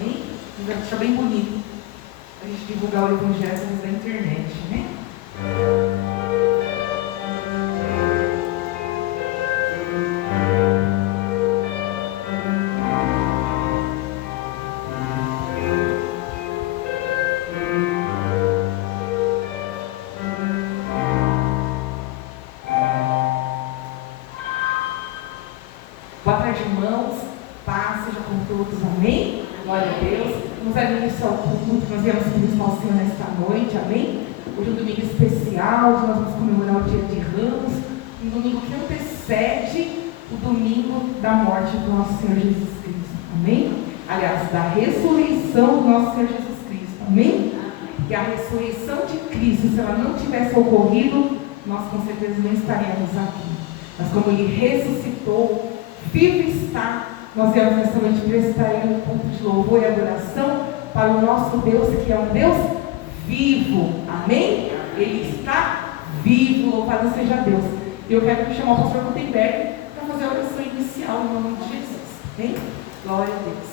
Amém? Vai deixar bem bonito a gente divulgar o Evangelho na internet, né? Boa tarde, irmãos. Paz seja com todos. Amém? Glória a Deus. Vamos dar início ao culto que nós viemos com o Senhor nesta noite. Amém? Hoje é um domingo especial, onde nós vamos comemorar o dia de Ramos. Um domingo que antecede o domingo da morte do nosso Senhor Jesus Cristo. Amém? Aliás, da ressurreição do nosso Senhor Jesus Cristo. Amém? E a ressurreição de Cristo, se ela não tivesse ocorrido, nós com certeza não estaríamos aqui. Mas como Ele ressuscitou, vivo está, nós viemos nesta noite prestar Ele um culto de louvor e adoração para o nosso Deus, que é um Deus vivo. Amém? Ele está vivo, louvado seja Deus. Eu quero chamar o pastor Gutenberg para fazer a oração inicial em nome de Jesus. Amém? Glória a Deus.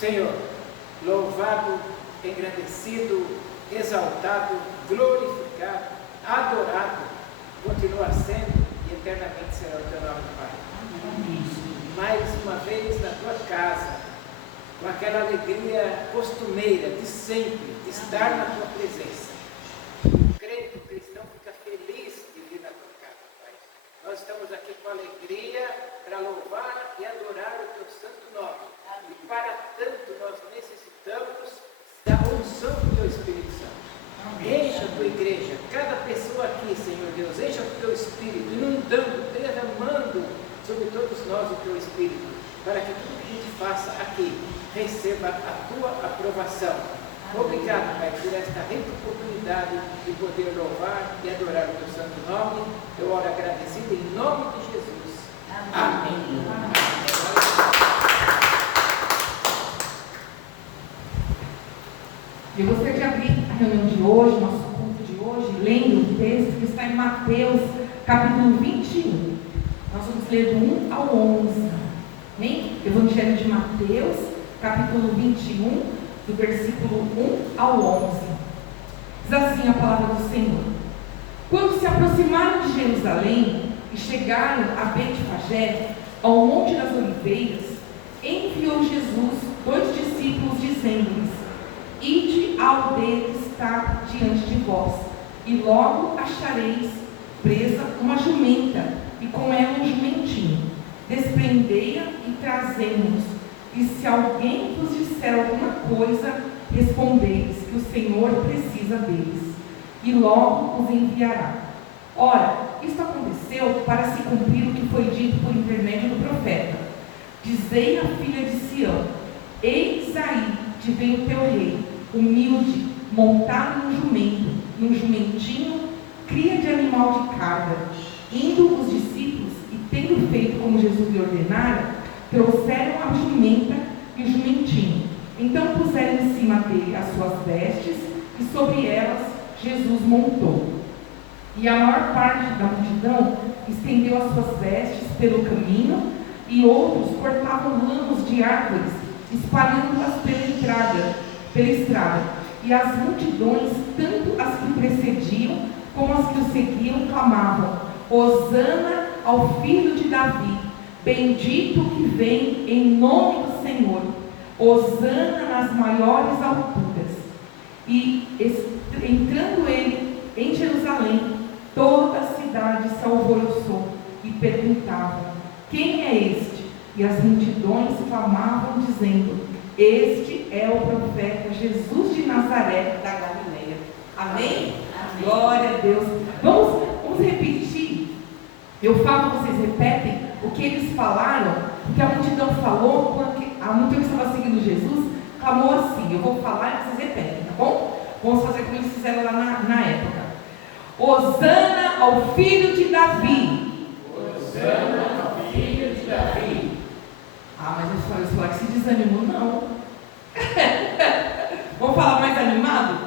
Senhor, louvado, engrandecido, exaltado, glorificado, adorado, continua sendo e eternamente será o teu nome, Pai. Mais uma vez na tua casa, com aquela alegria costumeira de sempre, de estar na tua presença. O crente cristão fica feliz de vir na tua casa, Pai. Nós estamos aqui com alegria para louvar e adorar o teu santo nome. E para tanto nós necessitamos da unção do teu Espírito Santo. Encha a tua igreja, cada pessoa aqui, Senhor Deus, encha o teu Espírito, inundando, derramando sobre todos nós o teu Espírito, para que tudo que a gente faça aqui receba a tua aprovação. Obrigado, Pai, por esta rica oportunidade de poder louvar e adorar o teu santo nome. Eu oro agradecido em nome de Jesus. Amém. Eu gostaria de abrir a reunião de hoje, nosso culto de hoje, lendo o texto que está em Mateus, capítulo 21. Nós vamos ler do 1 ao 11. Amém? Evangelho de Mateus, capítulo 21, do versículo 1 ao 11. Diz assim a palavra do Senhor. Quando se aproximaram de Jerusalém e chegaram a Betfagé, ao Monte das Oliveiras, enviou Jesus 2 discípulos, dizendo-lhes: Ide à aldeia que está diante de vós, e logo achareis presa uma jumenta, e com ela um jumentinho. Desprendei-a e trazei-nos. E se alguém vos disser alguma coisa, respondei-lhes que o Senhor precisa deles, e logo os enviará. Ora, isto aconteceu para se cumprir o que foi dito por intermédio do profeta. Dizei à filha de Sião: Eis aí te vem o teu rei, humilde, montado num jumentinho, cria de animal de carga. Indo os discípulos, e tendo feito como Jesus lhe ordenara, trouxeram a jumenta e o jumentinho. Então puseram em cima dele as suas vestes, e sobre elas Jesus montou. E a maior parte da multidão estendeu as suas vestes pelo caminho, e outros cortavam ramos de árvores, espalhando-as pela estrada. E as multidões, tanto as que precediam como as que o seguiam, clamavam: Hosana ao filho de Davi, bendito que vem em nome do Senhor, Hosana nas maiores alturas. E entrando ele em Jerusalém, toda a cidade se alvoroçou e perguntavam: Quem é este? E as multidões clamavam, dizendo: Este é o profeta Jesus de Nazaré da Galileia. Amém? Amém. Glória a Deus. Vamos repetir. Eu falo, vocês repetem o que eles falaram, porque a multidão falou, porque a multidão que estava seguindo Jesus clamou assim. Eu vou falar e vocês repetem, tá bom? Vamos fazer como eles fizeram lá na época. Hosana ao filho de Davi. Hosana ao filho de Davi. Ah, mas eu falar que se desanimou, não. Vamos falar mais animado?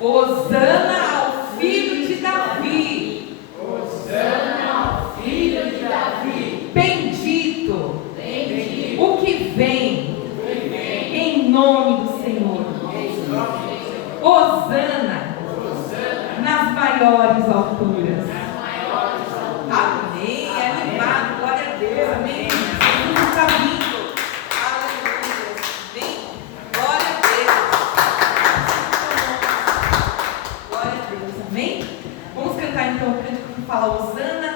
Hosana ao filho de Davi. Hosana ao filho de Davi. Bendito. maiores alturas. Amém. É animado. Glória a Deus. Amém. Jesus está vindo. Aleluia. Amém. Glória a Deus. Glória a Deus. Amém. Vamos cantar então o cântico que fala Hosana.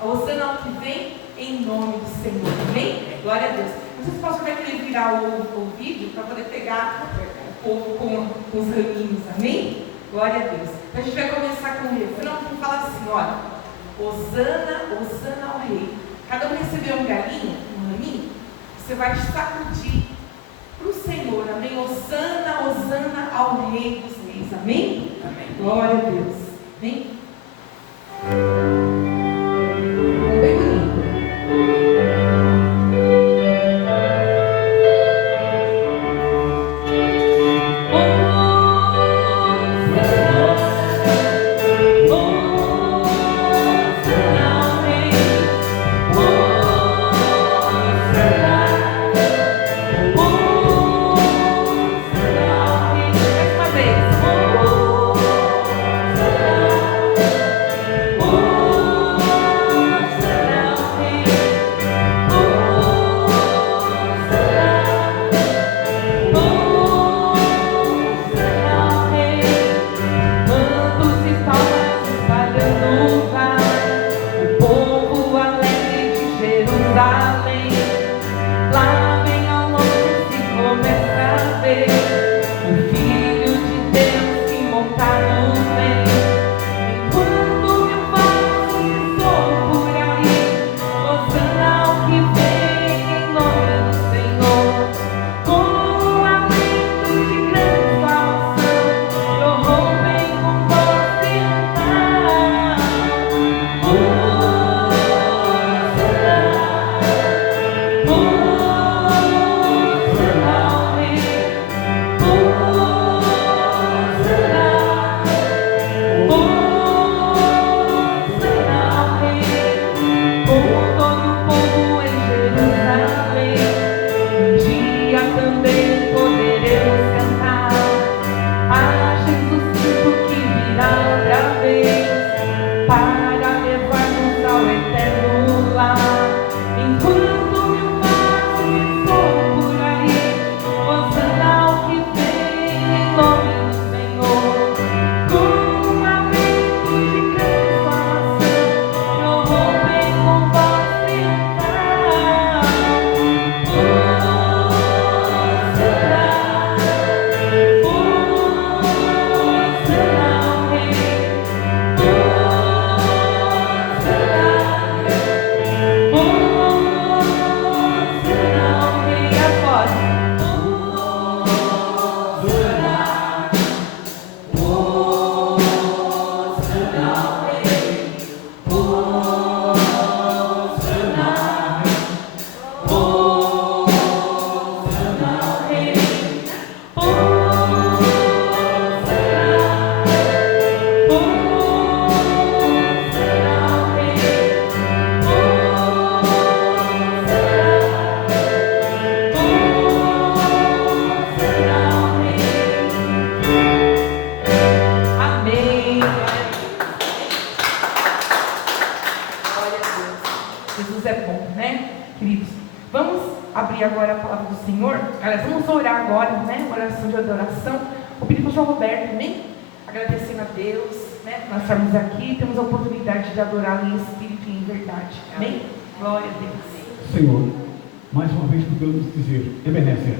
Hosana ao que vem em nome do Senhor. Amém. Glória a Deus. Vocês podem como é que ele virar o vídeo para poder pegar o povo com os raminhos. Amém. Glória a Deus. A gente vai começar com o refrão que fala assim, olha, Hosana, Hosana ao rei. Cada um recebeu um galinho, um raminho, você vai sacudir para o Senhor, amém? Hosana, Hosana ao rei dos reis, amém? Amém. Glória a Deus, amém? Bem bonito. Jesus é bom, né, queridos? Vamos abrir agora a palavra do Senhor. Aliás, vamos orar agora, né? Uma oração de adoração. Vou pedir para o João Roberto, amém? Agradecendo a Deus, né? Nós estamos aqui, temos a oportunidade de adorar em espírito e em verdade, amém? Glória a Deus. Senhor, mais uma vez podemos dizer, Ebenezer,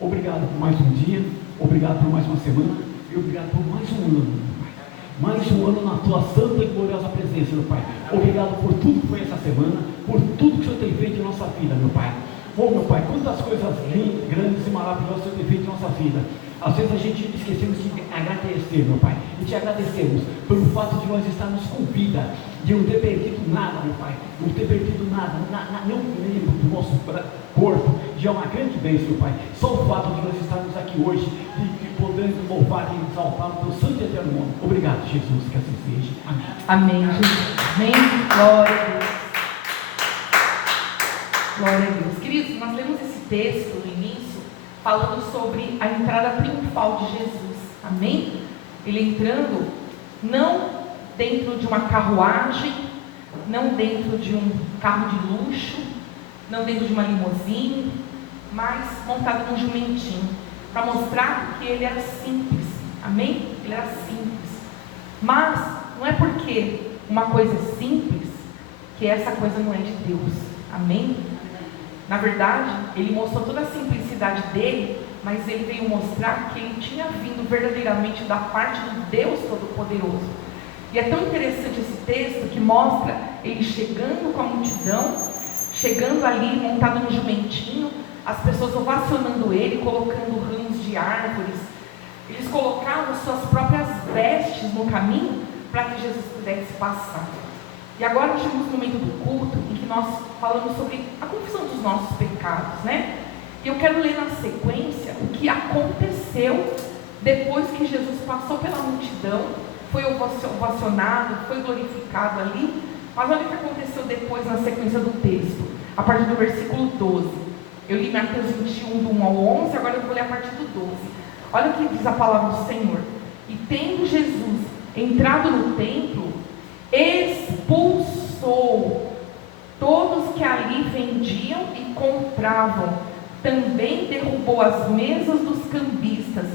obrigado por mais um dia, obrigado por mais uma semana e obrigado por mais um ano. Mais um ano na tua santa e gloriosa presença, meu Pai. Obrigado por tudo que foi essa semana, por tudo que o Senhor tem feito em nossa vida, meu Pai. Oh, meu Pai, quantas coisas lindas, grandes e maravilhosas o Senhor tem feito em nossa vida. Às vezes a gente esquecemos de agradecer, meu Pai. E te agradecemos pelo fato de nós estarmos com vida, de não ter perdido nada, meu Pai. Não ter perdido nada, nenhum membro do nosso corpo. Já é uma grande bênção, meu Pai. Só o fato de nós estarmos aqui hoje, de podendo louvar e exaltar o teu santo e eterno nome. Obrigado, Jesus, que assim seja. Amém. Amém, Jesus. Amém. Glória a Deus. Glória a Deus. Queridos, nós lemos esse texto no início, falando sobre a entrada triunfal de Jesus. Amém? ele entrando não dentro de uma carruagem, não dentro de um carro de luxo, não dentro de uma limusine, mas montado num jumentinho, para mostrar que ele era simples, amém? Ele era simples, mas não é porque uma coisa é simples que essa coisa não é de Deus, amém? Na verdade, ele mostrou toda a simplicidade dele, mas ele veio mostrar que ele tinha vindo verdadeiramente da parte do Deus Todo-Poderoso. E é tão interessante esse texto que mostra ele chegando com a multidão, chegando ali montado no jumentinho, as pessoas ovacionando ele, colocando ramos de árvores. Eles colocavam suas próprias vestes no caminho para que Jesus pudesse passar. E agora chegamos no momento do culto em que nós falamos sobre a confissão dos nossos pecados, né? E eu quero ler na sequência o que aconteceu depois que Jesus passou pela multidão, foi ovacionado, foi glorificado ali. Mas olha o que aconteceu depois na sequência do texto, a partir do versículo 12. Eu li Mateus 21, do 1 ao 11, agora eu vou ler a partir do 12. Olha o que diz a palavra do Senhor. E tendo Jesus entrado no templo, expulsou todos que ali vendiam e compravam. Também derrubou as mesas dos cambistas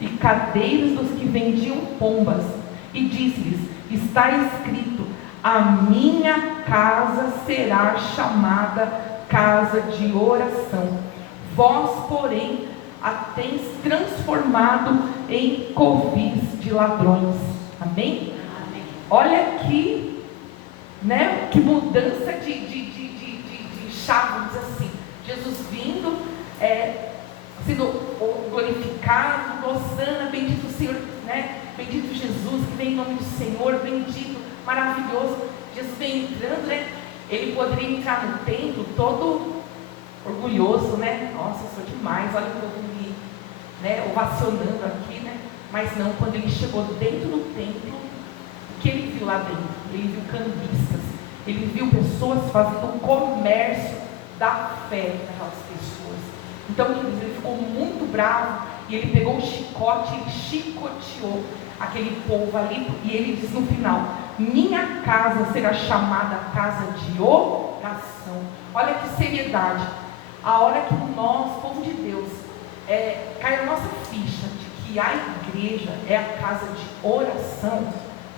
e cadeiras dos que vendiam pombas. E disse-lhes: está escrito, a minha casa será chamada casa de oração. Vós, porém, a tens transformado em covis de ladrões. Amém? Amém. Olha aqui, né, que mudança de chave, vamos dizer assim. Jesus vindo, sendo glorificado, Hosana, bendito o Senhor, né? Bendito Jesus, que vem em nome do Senhor, bendito, maravilhoso. Jesus vem entrando, né? Ele poderia entrar no templo todo orgulhoso, né? Nossa, eu sou demais, olha o povo me, né, ovacionando aqui, né? Mas não, quando ele chegou dentro do templo, o que ele viu lá dentro? Ele viu cambistas, ele viu pessoas fazendo um comércio da fé daquelas pessoas. Então, ele ficou muito bravo e ele pegou o chicote e chicoteou aquele povo ali, e ele diz no final: minha casa será chamada casa de oração. Olha que seriedade. A hora que nós, povo de Deus, cai a nossa ficha de que a igreja é a casa de oração,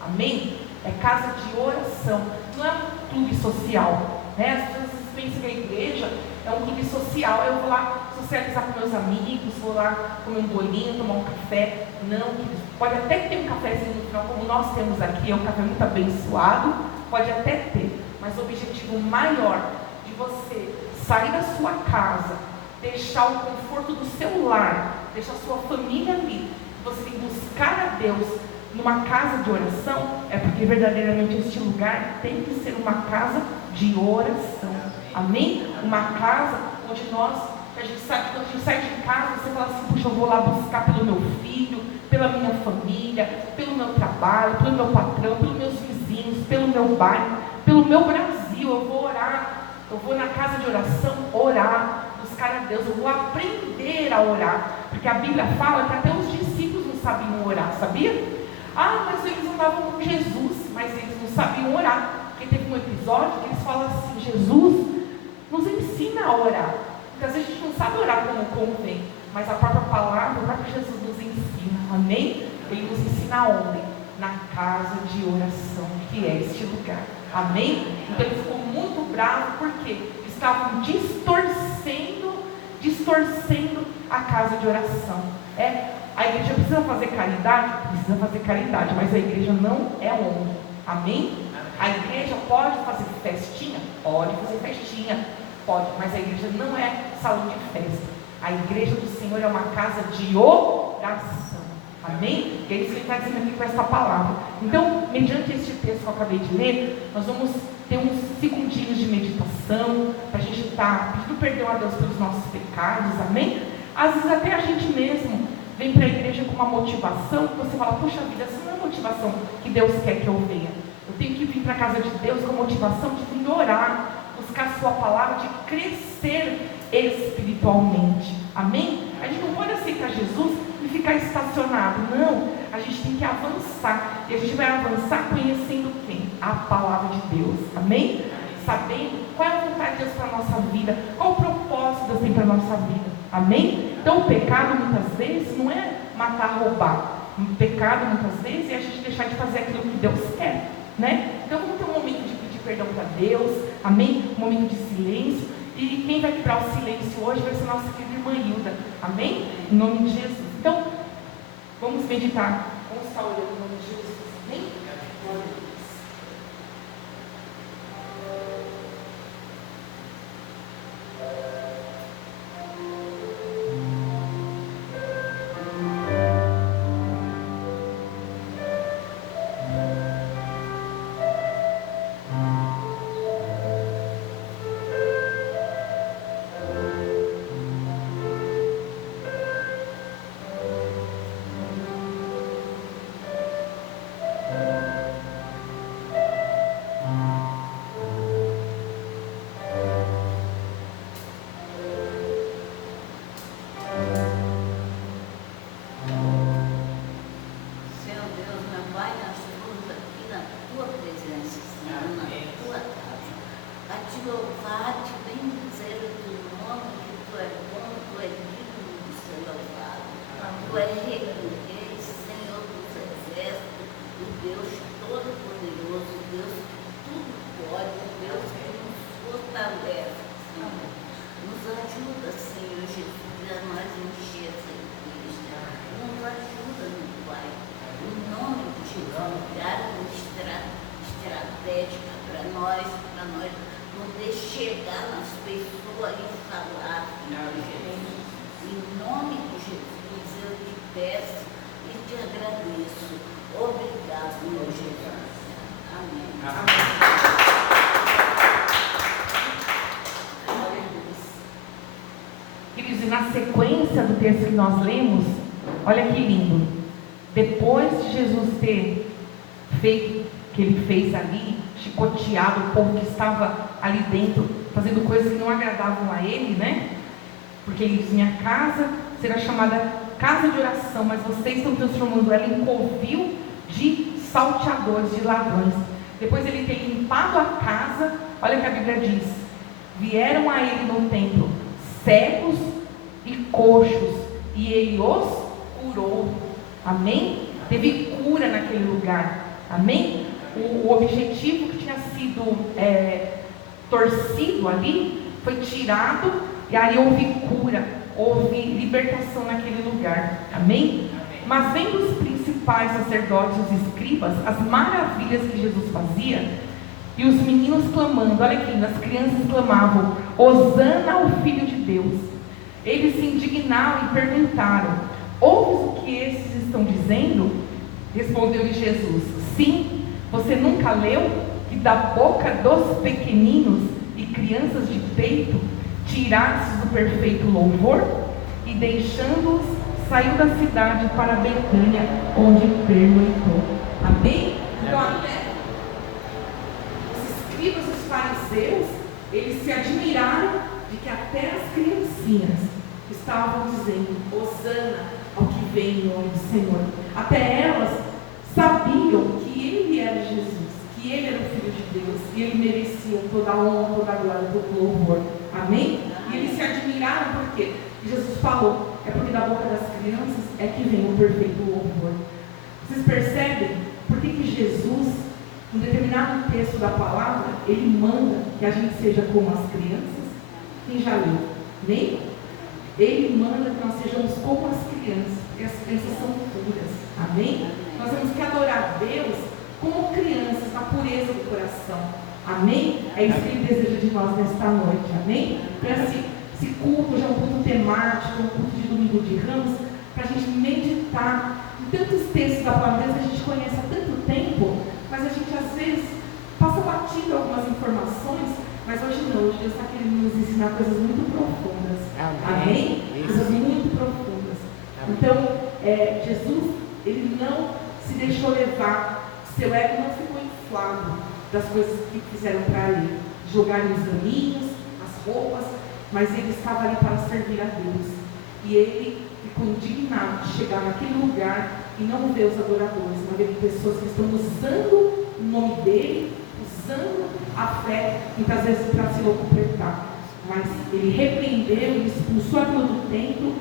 amém? É casa de oração, não é um clube social, né? As pessoas pensam que a igreja é um clube social, eu vou lá socializar com meus amigos, vou lá comer um bolinho, tomar um café. Não, pode até ter um cafezinho no final, como nós temos aqui, é um café muito abençoado, pode até ter, mas o objetivo maior de você sair da sua casa, deixar o conforto do seu lar, deixar a sua família ali, você vir buscar a Deus numa casa de oração, é porque verdadeiramente este lugar tem que ser uma casa de oração, amém? Uma casa onde a gente sai de casa, você fala assim: puxa, eu vou lá buscar pelo meu filho, pela minha família, pelo meu trabalho, pelo meu patrão, pelos meus vizinhos, pelo meu bairro, pelo meu Brasil. Eu vou orar, eu vou na casa de oração orar, buscar a Deus, eu vou aprender a orar, porque a Bíblia fala que até os discípulos não sabiam orar, sabia? Ah, mas eles andavam com Jesus, mas eles não sabiam orar, porque teve um episódio que eles falam assim: Jesus nos ensina a orar, porque às vezes a gente não sabe orar como convém, mas a própria palavra, o próprio Jesus nos ensina, amém? Ele nos ensina onde? Na casa de oração, que é este lugar, amém? Então ele ficou muito bravo, porque estavam distorcendo a casa de oração. A igreja precisa fazer caridade? Precisa fazer caridade, mas a igreja não é ONG, amém? A igreja pode fazer festinha? Pode fazer festinha, pode, mas a igreja não é salão de festa. A igreja do Senhor é uma casa de oração, amém? E é isso que ele está dizendo aqui com essa palavra. Então, mediante este texto que eu acabei de ler, nós vamos ter uns segundinhos de meditação, para a gente estar pedindo perdão a Deus pelos nossos pecados, amém? Às vezes até a gente mesmo vem para a igreja com uma motivação, que você fala: puxa vida, essa não é a motivação que Deus quer que eu venha. Eu tenho que vir para a casa de Deus com a motivação de vir orar, buscar a sua palavra, de crescer espiritualmente, amém? A gente não pode aceitar Jesus e ficar estacionado, não. a gente tem que avançar. E a gente vai avançar conhecendo quem? A palavra de Deus. Amém? Sabendo qual é a vontade de Deus para a nossa vida, qual o propósito de Deus tem para a nossa vida. Amém? Então o pecado muitas vezes não é matar, roubar. O pecado muitas vezes é a gente deixar de fazer aquilo que Deus quer, né? Então vamos ter um momento de pedir perdão para Deus, amém? Um momento de silêncio. E quem vai quebrar o silêncio hoje vai ser nossa querida irmã Hilda, amém? Em nome de Jesus. Então, vamos meditar. Vamos estar olhando em nome de Jesus, amém? Glória a Deus. Na sequência do texto que nós lemos, olha que lindo. Depois de Jesus ter feito o que ele fez ali, chicoteado o povo que estava ali dentro, fazendo coisas que não agradavam a ele, né? Porque ele diz: minha casa será chamada casa de oração, mas vocês estão transformando ela em covil de salteadores, de ladrões. Depois ele ter limpado a casa, olha o que a Bíblia diz: vieram a ele no templo cegos e coxos, e ele os curou. Amém? Teve cura naquele lugar. Amém? O objetivo que tinha sido torcido ali foi tirado, e aí houve cura, houve libertação naquele lugar. Amém? Mas vendo os principais sacerdotes, os escribas, as maravilhas que Jesus fazia, e os meninos clamando, olha aqui, as crianças clamavam: Hosana ao Filho de Deus. Eles se indignaram e perguntaram: ouves o que esses estão dizendo? Respondeu-lhe Jesus: sim, você nunca leu que da boca dos pequeninos e crianças de peito tirastes o perfeito louvor? E deixando-os, saiu da cidade para Betânia, onde pernoitou. Amém? Então até os escribas, os fariseus, eles se admiraram de que até as criancinhas estavam dizendo: Hosana ao que vem em nome do Senhor. Até elas sabiam que ele era Jesus, que ele era o Filho de Deus, e ele merecia toda a honra, toda a glória, todo o louvor. Amém? E eles se admiraram porque Jesus falou: é porque da boca das crianças é que vem o perfeito louvor. Vocês percebem por que Jesus, em determinado texto da palavra, ele manda que a gente seja como as crianças? Quem já leu? Nem? Ele manda que nós sejamos como as crianças, porque as crianças são puras. Amém? Nós temos que adorar Deus como crianças, na pureza do coração. Amém? É isso que Ele deseja de nós nesta noite. Amém? Então, esse culto já é um culto temático, um culto de domingo de ramos, para a gente meditar em tantos textos da palavra de Deus que a gente conhece há tanto tempo, mas a gente às vezes passa batido algumas informações. Mas hoje não, hoje Deus está querendo nos ensinar coisas muito profundas. Amém? Coisas muito profundas. Então, Jesus, ele não se deixou levar, seu ego não ficou inflado das coisas que fizeram para ele, jogarem os aninhos, as roupas, mas ele estava ali para servir a Deus. E ele ficou indignado de chegar naquele lugar e não vê os adoradores, mas vê pessoas que estão usando o nome dele, usando a fé, muitas vezes para se locupletar. Mas ele repreendeu, ele expulsou aquilo do templo,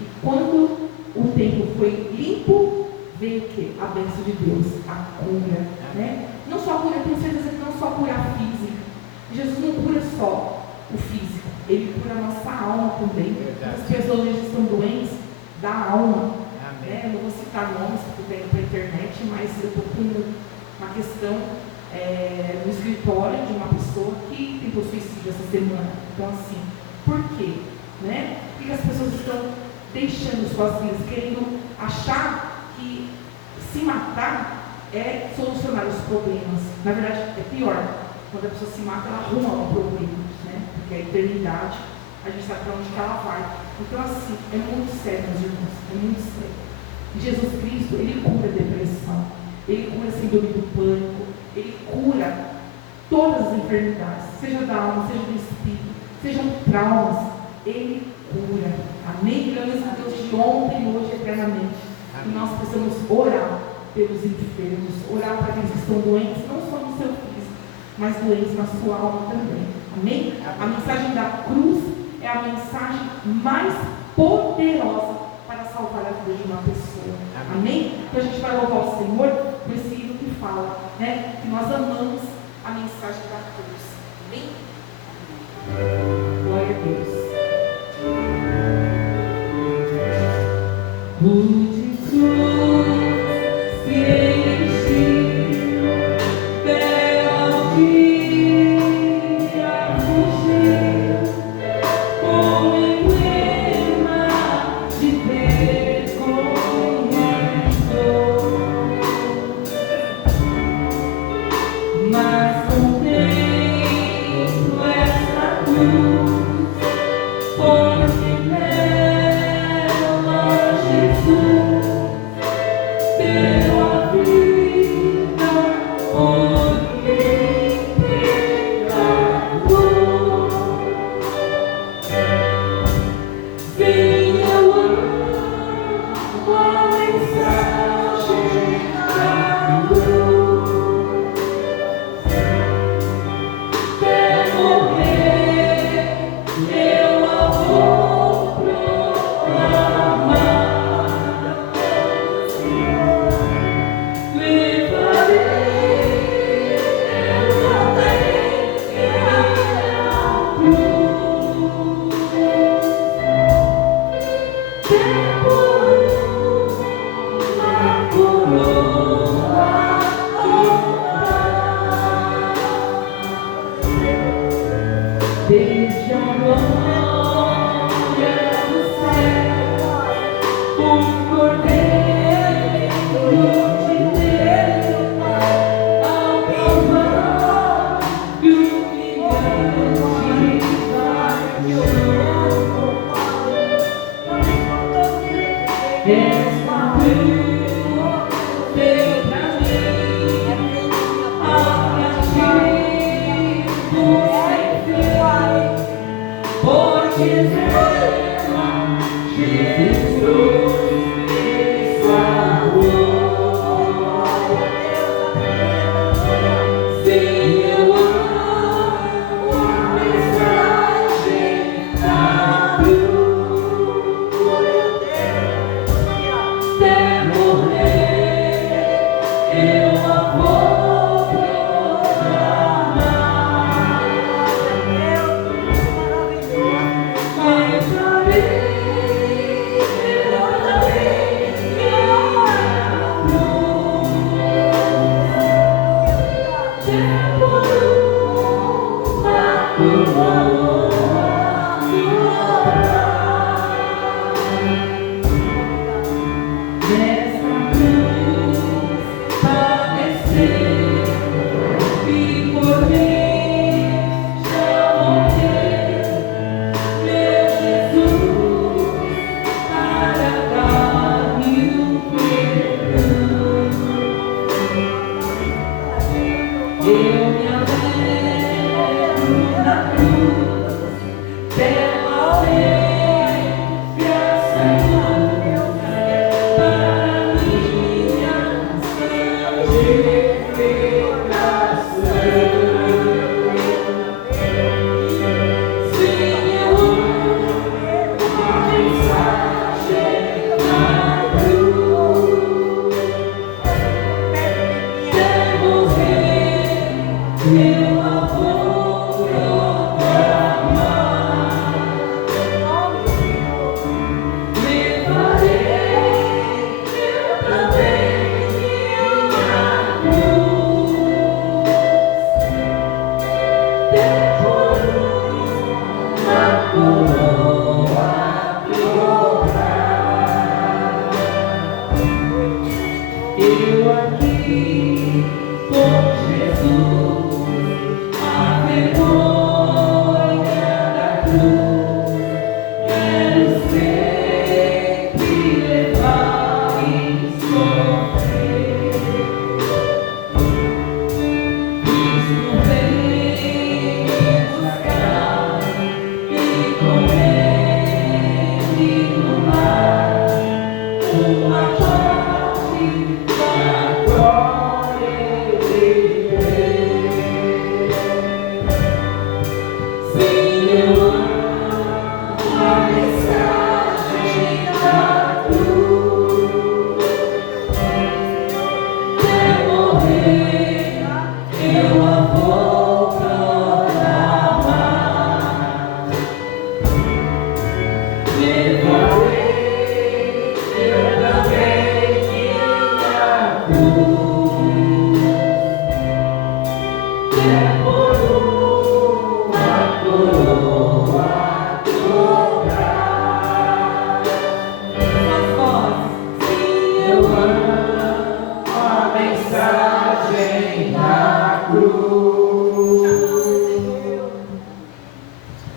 e quando o templo foi limpo, veio o quê? A bênção de Deus, a cura, né? Não só a cura, eu tenho certeza que não só a cura física. Jesus não cura só o físico, ele cura a nossa alma também. As pessoas hoje estão doentes da alma, né? Eu não vou citar nomes porque tem para a internet, mas eu estou com uma questão no escritório de uma pessoa que tentou suicídio essa semana. Então, assim, por quê? Né? Por que as pessoas estão deixando suas vidas, querendo achar que se matar é solucionar os problemas? Na verdade, é pior. Quando a pessoa se mata, ela arruma um problema, né? Porque a eternidade, a gente sabe para onde que ela vai. Então, assim, é muito sério, meus irmãos, é muito sério. Jesus Cristo, ele cura a depressão, ele cura a síndrome do pânico, ele cura todas as enfermidades, seja da alma, seja do espírito, sejam traumas, ele cura. Amém? Ele é o mesmo Deus de ontem, hoje e eternamente. E nós precisamos orar pelos enfermos, orar para aqueles que estão doentes, não só no seu físico, mas doentes na sua alma também. Amém? A mensagem da cruz é a mensagem mais poderosa para salvar a vida de uma pessoa. Amém? Então a gente vai louvar o Senhor por esse livro que fala, né, que nós amamos a mensagem da cruz. Amém? Glória a Deus. Eu me alegro na cruz.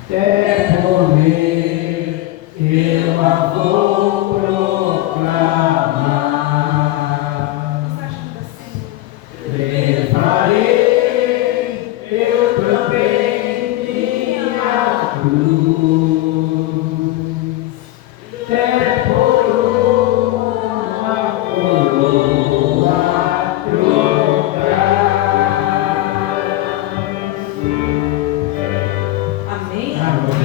até morrer, eu a vou proclamar. Nos ajuda, Senhor. Levarei eu também minha cruz, até por uma coroa trocar. Amém? Amém.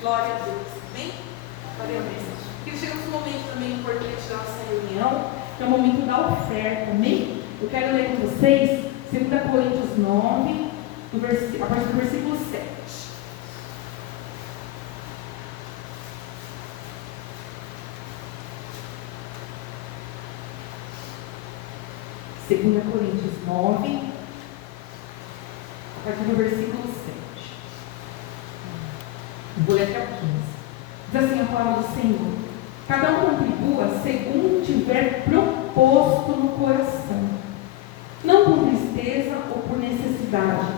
Glória a Deus. Amém? Glória a Deus. Porque chegamos num momento também importante da nossa reunião, que é o momento da oferta. Amém? Eu quero ler com vocês 2 Coríntios 9, a partir do versículo 7. Segunda Coríntios 9, a partir do versículo 7. Vou ler até o 15. Diz assim a palavra do Senhor: cada um contribua segundo tiver proposto no coração, não com tristeza ou por necessidade,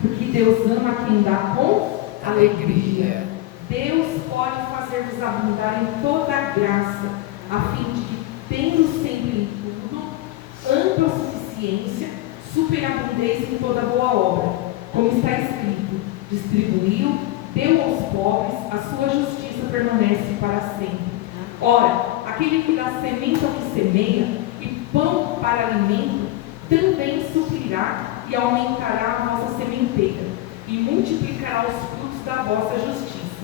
porque Deus ama quem dá com alegria. Deus pode fazer-vos abundar em toda a graça, a fim de que, tendo sempre em tudo ampla suficiência, superabundez em toda boa obra, como está escrito: distribuiu, deu aos pobres, a sua justiça permanece para sempre. Ora, aquele que dá semente ao que semeia e pão para alimento, também suprirá e aumentará a vossa sementeira, e multiplicará os frutos da vossa justiça,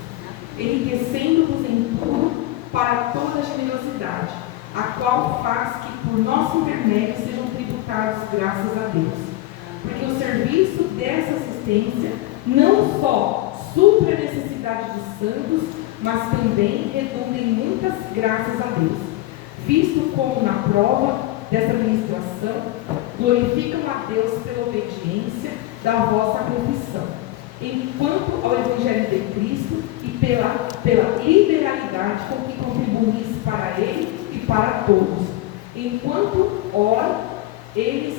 enriquecendo-vos em tudo para toda generosidade, a qual faz que por nosso intermédio sejam tributados graças a Deus. Porque o serviço dessa assistência não só supre a necessidade dos santos, mas também redunda em muitas graças a Deus, visto como na prova dessa administração glorificam a Deus pela obediência da vossa confissão, enquanto ao Evangelho de Cristo e pela liberalidade com que contribuís para Ele e para todos, enquanto oram eles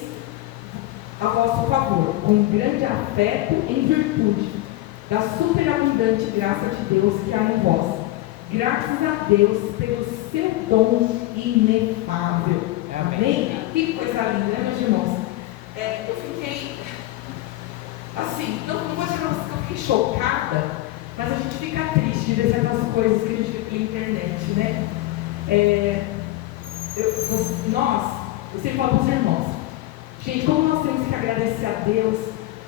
a vosso favor, com grande afeto em virtude da superabundante graça de Deus que há em vós. Graças a Deus pelo seu dom inefável. Amém? Que coisa linda, né, meus irmãos? Eu fiquei assim, não vou dizer para vocês que eu fiquei chocada, mas a gente fica triste de ver certas coisas que a gente vê pela internet, né? Eu sempre falo para os irmãos, gente, como nós temos que agradecer a Deus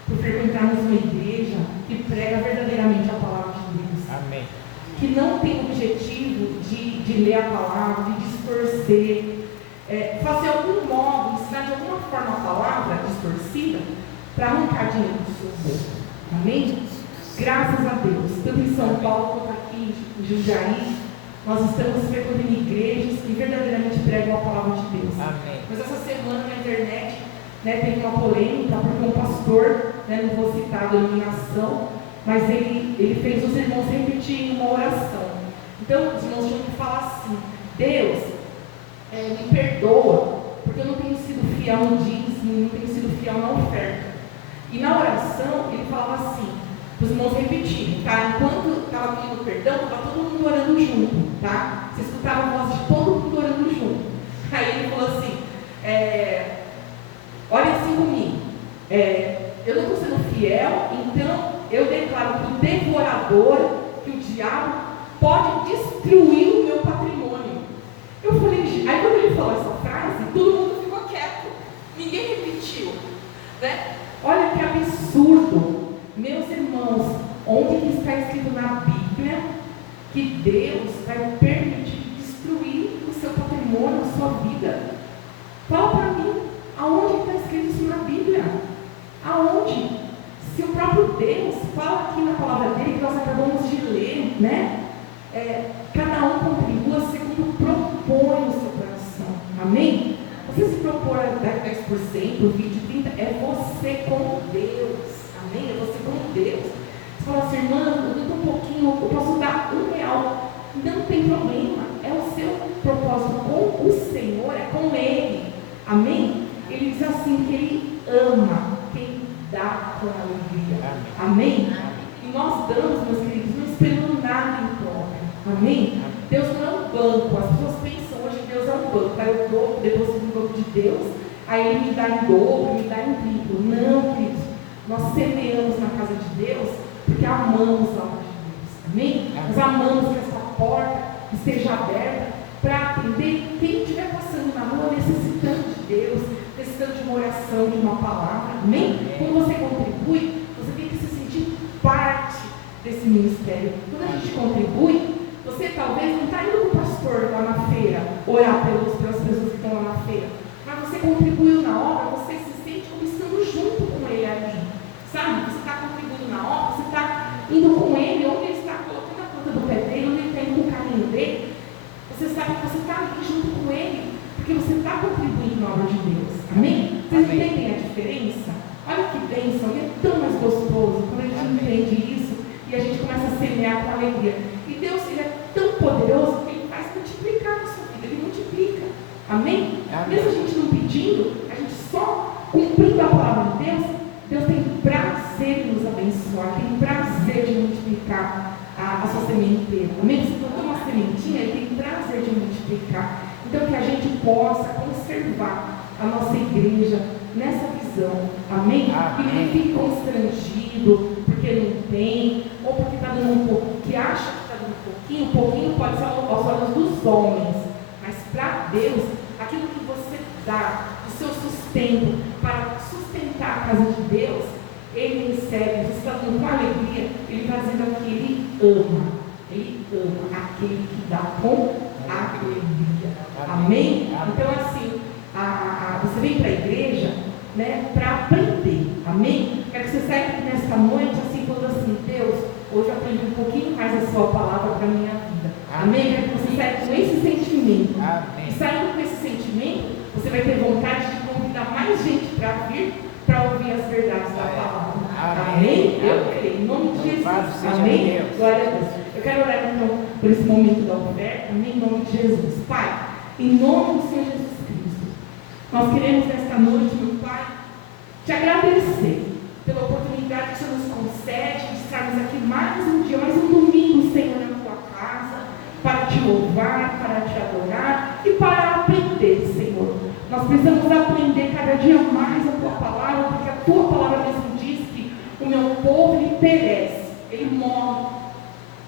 por frequentarmos uma igreja que prega verdadeiramente a palavra de Deus. Amém. Que não tem o objetivo de ler a palavra, de distorcer, fazer algum modo, ensinar de alguma forma a palavra distorcida para arrancar dinheiro do seu bolso. Amém? Graças a Deus, tanto em São Paulo quanto aqui em Jundiaí, nós estamos frequentando igrejas que verdadeiramente pregam a palavra de Deus. Amém. Mas essa semana na internet, teve uma polêmica, porque um pastor, não vou citar a denominação, mas ele fez os irmãos repetirem uma oração. Então, os irmãos tinham que falar assim: Deus, me perdoa, porque eu não tenho sido fiel no dízimo, não tenho sido fiel na oferta. E na oração, ele falava assim, os irmãos repetirem, tá? Enquanto estava pedindo perdão, estava todo mundo orando junto, tá? Você escutava a voz de todo mundo orando junto. Aí ele falou assim, olha assim comigo, eu não estou sendo fiel, então eu declaro que o devorador, que o diabo pode destruir o meu patrimônio. Eu falei, aí quando ele falou essa frase, todo mundo ficou quieto, ninguém repetiu, né? Olha que absurdo, meus irmãos, onde que está escrito na Bíblia que Deus vai permitir destruir o seu patrimônio, a sua vida? Fala para mim, aonde está escrito isso na Bíblia? Aonde? Se o próprio Deus fala aqui na palavra dele, que nós acabamos de ler, né? Cada um contribua segundo propõe o seu coração. Amém? Você se propor a dar 10%, 20%, 30%, é você com Deus. Amém? É você com Deus. Você fala assim, irmã, eu dou um pouquinho, eu posso dar R$1. Não tem problema. É o seu propósito com o Senhor, é com Ele. Amém? Ele diz assim que Ele ama quem dá Amém? E nós damos, meus queridos, não esperando nada em troca. Amém? Deus não é um banco. As pessoas pensam hoje que Deus é um banco. Aí eu dou, deposito no banco de Deus, aí Ele me dá em dobro, me dá em triplo. Não, queridos. Nós semeamos na casa de Deus porque amamos a obra de Deus. Amém? Nós amamos que essa porta esteja aberta para atender quem estiver passando na rua necessitando de Deus, necessitando de uma oração, de uma palavra. Amém? Quando você contribui, você tem que se sentir parte desse ministério. Quando a gente contribui, você talvez não está indo para o pastor lá na feira, orar pelas pessoas que estão lá na feira, mas você contribuiu na obra, você se sente como estando junto com ele ali. Sabe? Você está contribuindo na obra, você está indo com ele, onde ele está colocando a planta do pé dele, onde ele está indo com o caminho dele. Você sabe que você está ali junto com ele, porque você está contribuindo na obra de Deus. Amém? Vocês entendem a diferença? Olha que bênção, e é tão mais gostoso quando a gente entende isso e a gente começa a semear com alegria. E Deus, Ele é tão poderoso que Ele faz multiplicar na sua vida, Ele multiplica. Amém? Mesmo a gente não pedindo, a gente só cumprindo a palavra de Deus, Deus tem prazer em nos abençoar, tem prazer de multiplicar a sua sementeira. Amém? Você plantou uma sementinha, Ele tem prazer de multiplicar. Então que a gente possa conservar a nossa igreja nessa visão. Amém? Que ninguém fique constrangido porque não tem, ou porque está dando um pouco, que acha que está dando um pouquinho pode ser aos olhos dos homens, mas para Deus, aquilo que você dá, o seu sustento, para sustentar a casa de Deus, Ele recebe, você está dando com alegria, Ele está dizendo que Ele ama aquele que dá com alegria. Amém? Então assim, você vem para a igreja, né, para aprender. Amém? Quero que você saia aqui nesta noite assim, falando assim: Deus, hoje eu aprendi um pouquinho mais a sua palavra para a minha vida. Amém? Quero que você saia com esse sentimento. E saindo com esse sentimento, você vai ter vontade de convidar mais gente para vir, para ouvir as verdades da palavra. Amém? Eu creio, em nome de Jesus. Amém? Glória a Deus. Eu quero orar então por esse momento da oferta. Amém? Em nome de Jesus. Pai, em nome do Senhor Jesus Cristo, nós queremos nesta noite, meu Pai, te agradecer pela oportunidade que o Senhor nos concede de estarmos aqui mais um dia, mais um domingo, Senhor, na tua casa, para te louvar, para te adorar e para aprender, Senhor. Nós precisamos aprender cada dia mais a tua palavra, porque a tua palavra mesmo diz que o meu povo ele perece, ele morre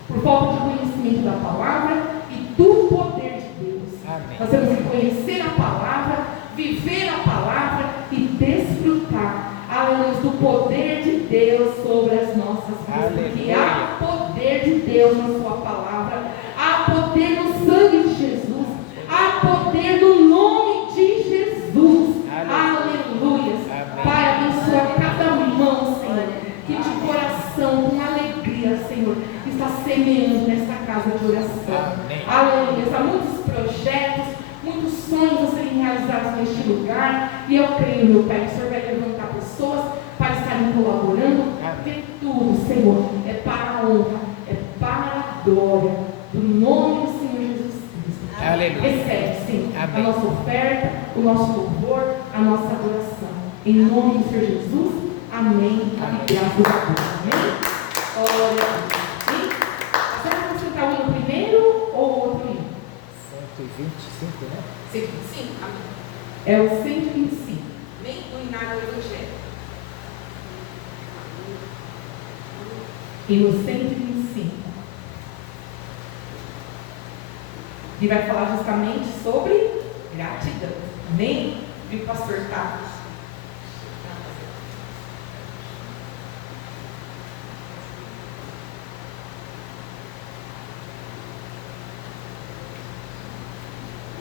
por falta de conhecimento da palavra e do poder de Deus. Amém. Nós temos que conhecer a palavra, viver a palavra e desfrutar, aleluia, do poder de Deus sobre as nossas vidas. Porque há poder de Deus na sua palavra, há poder no sangue de Jesus, há poder no nome de Jesus. Aleluia. Pai, abençoa cada mão, Senhor, que de coração, com alegria, Senhor, está semeando nesta casa de oração. Aleluia. Há muitos projetos, muitos sonhos a serem realizados neste lugar, e eu creio, meu Pai, que o Senhor vai levantar pessoas para estarem colaborando, porque tudo, Senhor, é para a honra, é para a glória do nome do Senhor Jesus Cristo. Aleluia. Recebe, sim, a nossa oferta, o nosso louvor, a nossa adoração. Em nome do Senhor Jesus, amém. E graças a Deus. Amém? Glória a Deus. Você vai consultar o hino primeiro ou o outro hino? 125, né? 125? Amém. É o 125. Amém? No Inário Evangelho. E no 125. E vai falar justamente sobre gratidão. Amém? E o pastor está.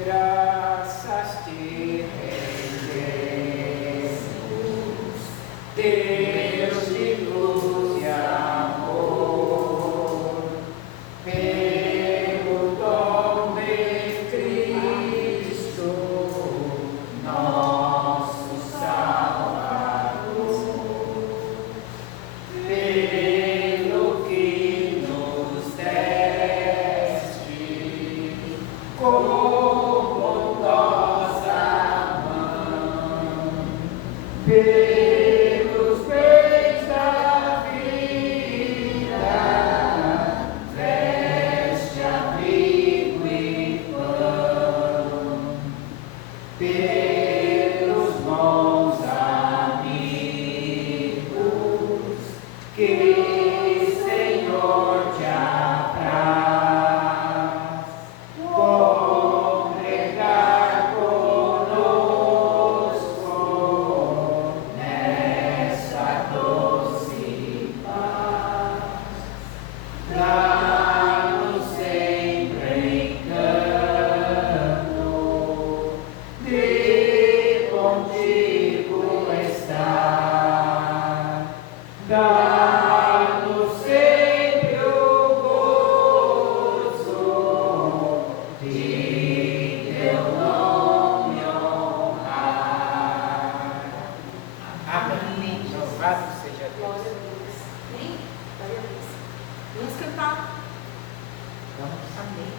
Graças te rendemos, Deus de luz e amor, pelo dom de Cristo, nosso Salvador, pelo que nos deste, como nós dá-nos sempre o gozo de teu nome honrar. Amém. Louvado seja Glória a Deus. Deus. Amém? Glória a Deus. Vamos cantar. Vamos. Amém.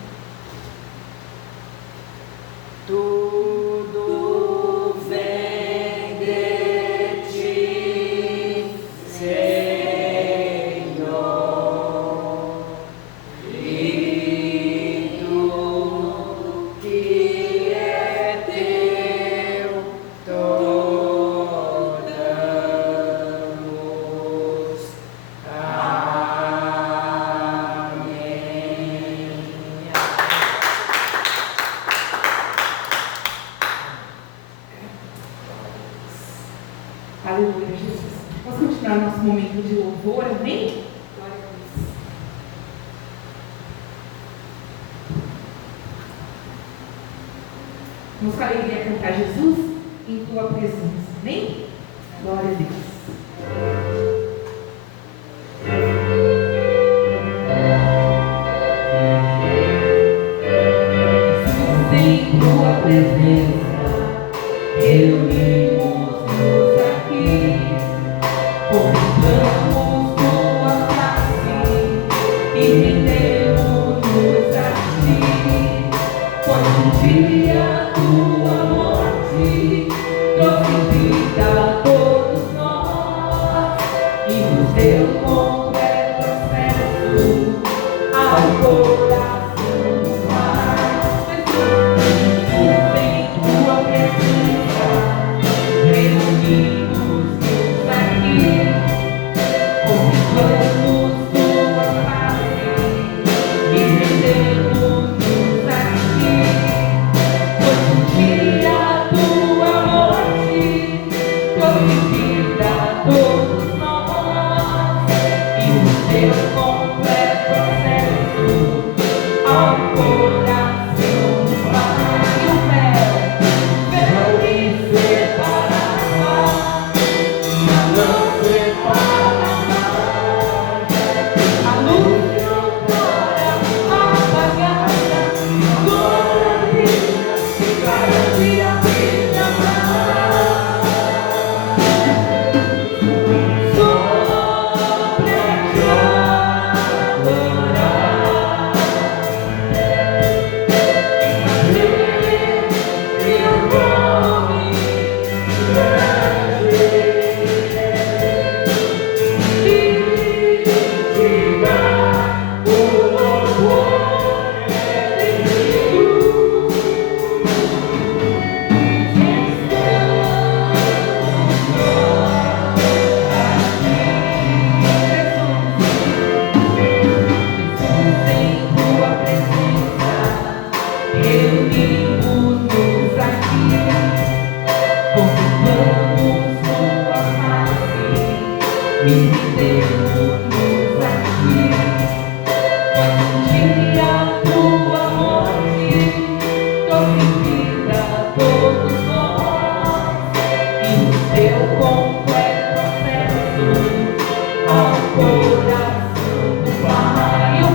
Tudo vem de ti, Senhor, e tudo que é teu, todos. Amém. Aleluia, Jesus. Vamos continuar nosso momento de louvor, amém? Glória a Deus. Vamos com alegria cantar Jesus em tua presença, amém? Glória a Deus. Jesus, em tua presença, reunimos-nos aqui, contemplamos tua face e rendemos-nos a ti. Pois um dia tua morte trouxe vida a todos nós e nos deu completo acesso ao coração do Pai. Jesus, em tua presença, reunimos-nos aqui, contemplamos tua face e rendemos-nos a ti. Pois um dia tua morte trouxe vida a todos nós e nos deu completo acesso ao coração do Pai. E o véu que separava, já não separa mais. A luz que outrora apagada, agora brilha, cada dia brilha mais. Sobre a te adorar, fazer teu nome grande e te dar o louvor devido. Em tua presença, reunimos-nos aqui, contemplamos tua face e rendemos-nos a ti. Pois um dia tua morte trouxe vida a todos nós e nos deu completo acesso ao coração do Pai. O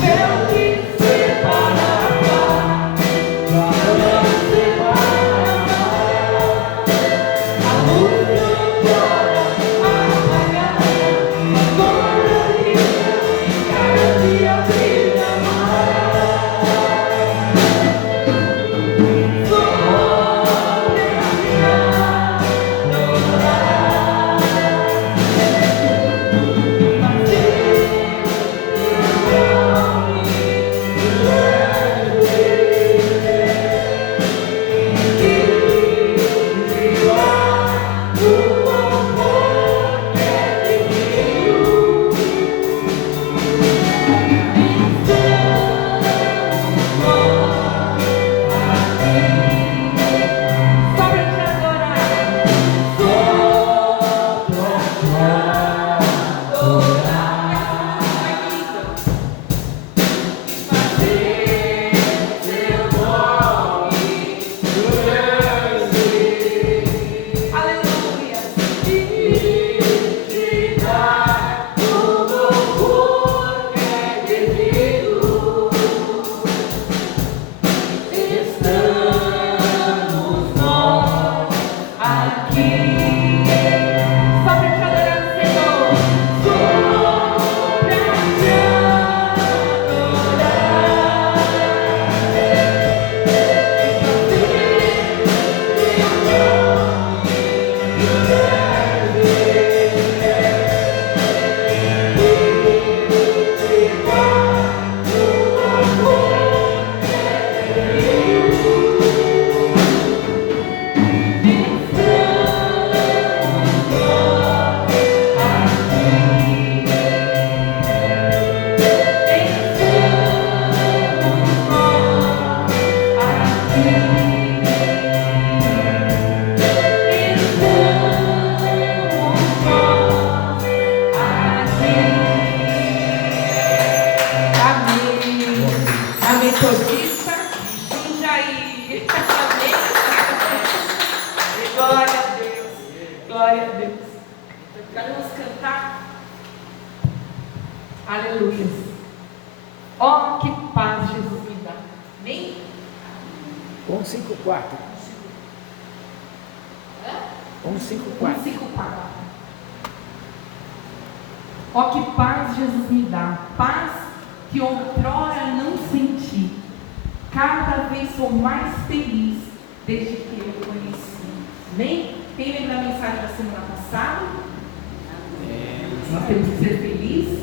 véu que separava, já não separa mais. A luz que outrora apagada, Vamos cantar. Aleluia. Ó, que paz Jesus me dá. Amém? 154. 154. 154. Ó, que paz Jesus me dá. Paz que outrora não senti. Cada vez sou mais feliz desde que eu o conheci. Amém? Quem lembra da mensagem da semana passada? Nós temos que ser felizes,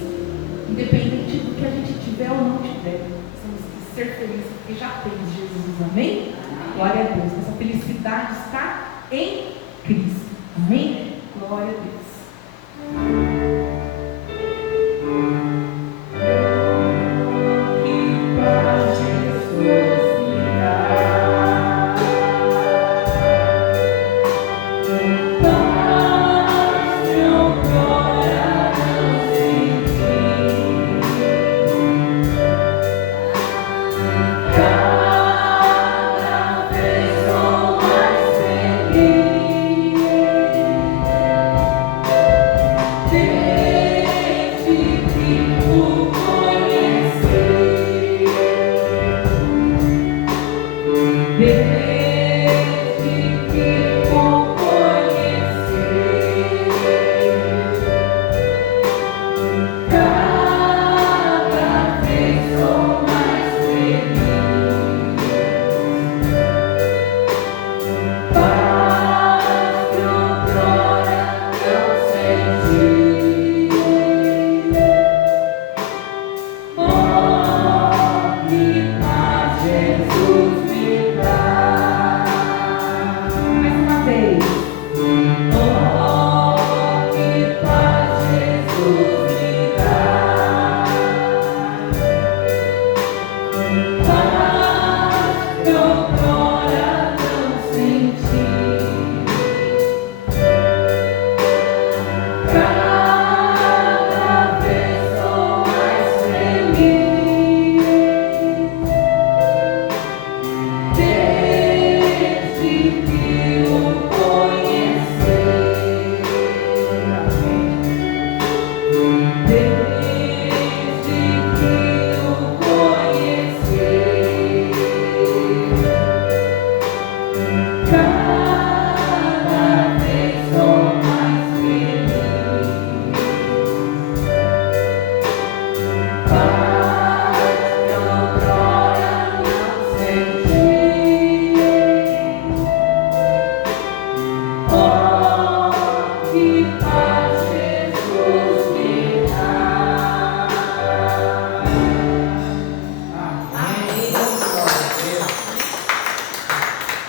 independente do que a gente tiver ou não tiver. Nós temos que ser felizes porque já temos Jesus. Amém? Glória a Deus. Essa felicidade está em Cristo. Amém? Glória a Deus.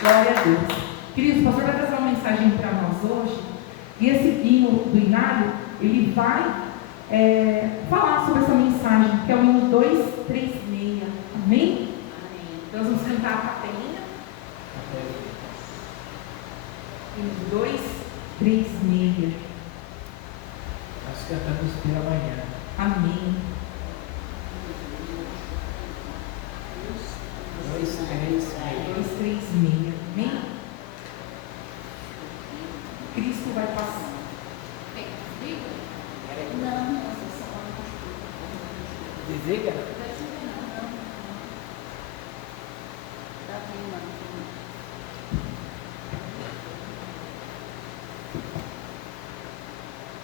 Glória a Deus. Queridos, o pastor vai trazer uma mensagem para nós hoje. E esse hino do Inário, ele vai falar sobre essa mensagem, que é o hino 236. Amém? Então nós vamos cantar a capelinha. Hino 236. Nós cantamos pela manhã. Amém. 236. Amém? Cristo vai passar. Desliga?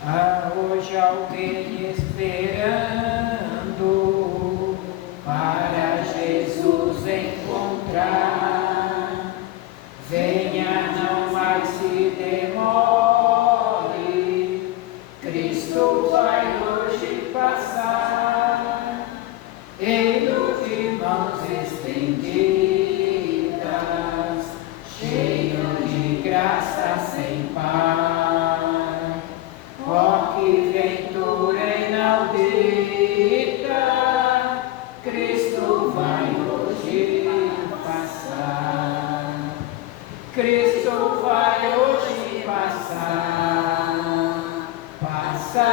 Há hoje alguém esperando para Jesus encontrar. Venha, não mais se demore, Cristo vai hoje passar. Ele de mãos estendidas, cheio de graça sem par. Ó, que ventura inaudita, Cristo vai hoje passar. Cristo vai hoje passar. Passar,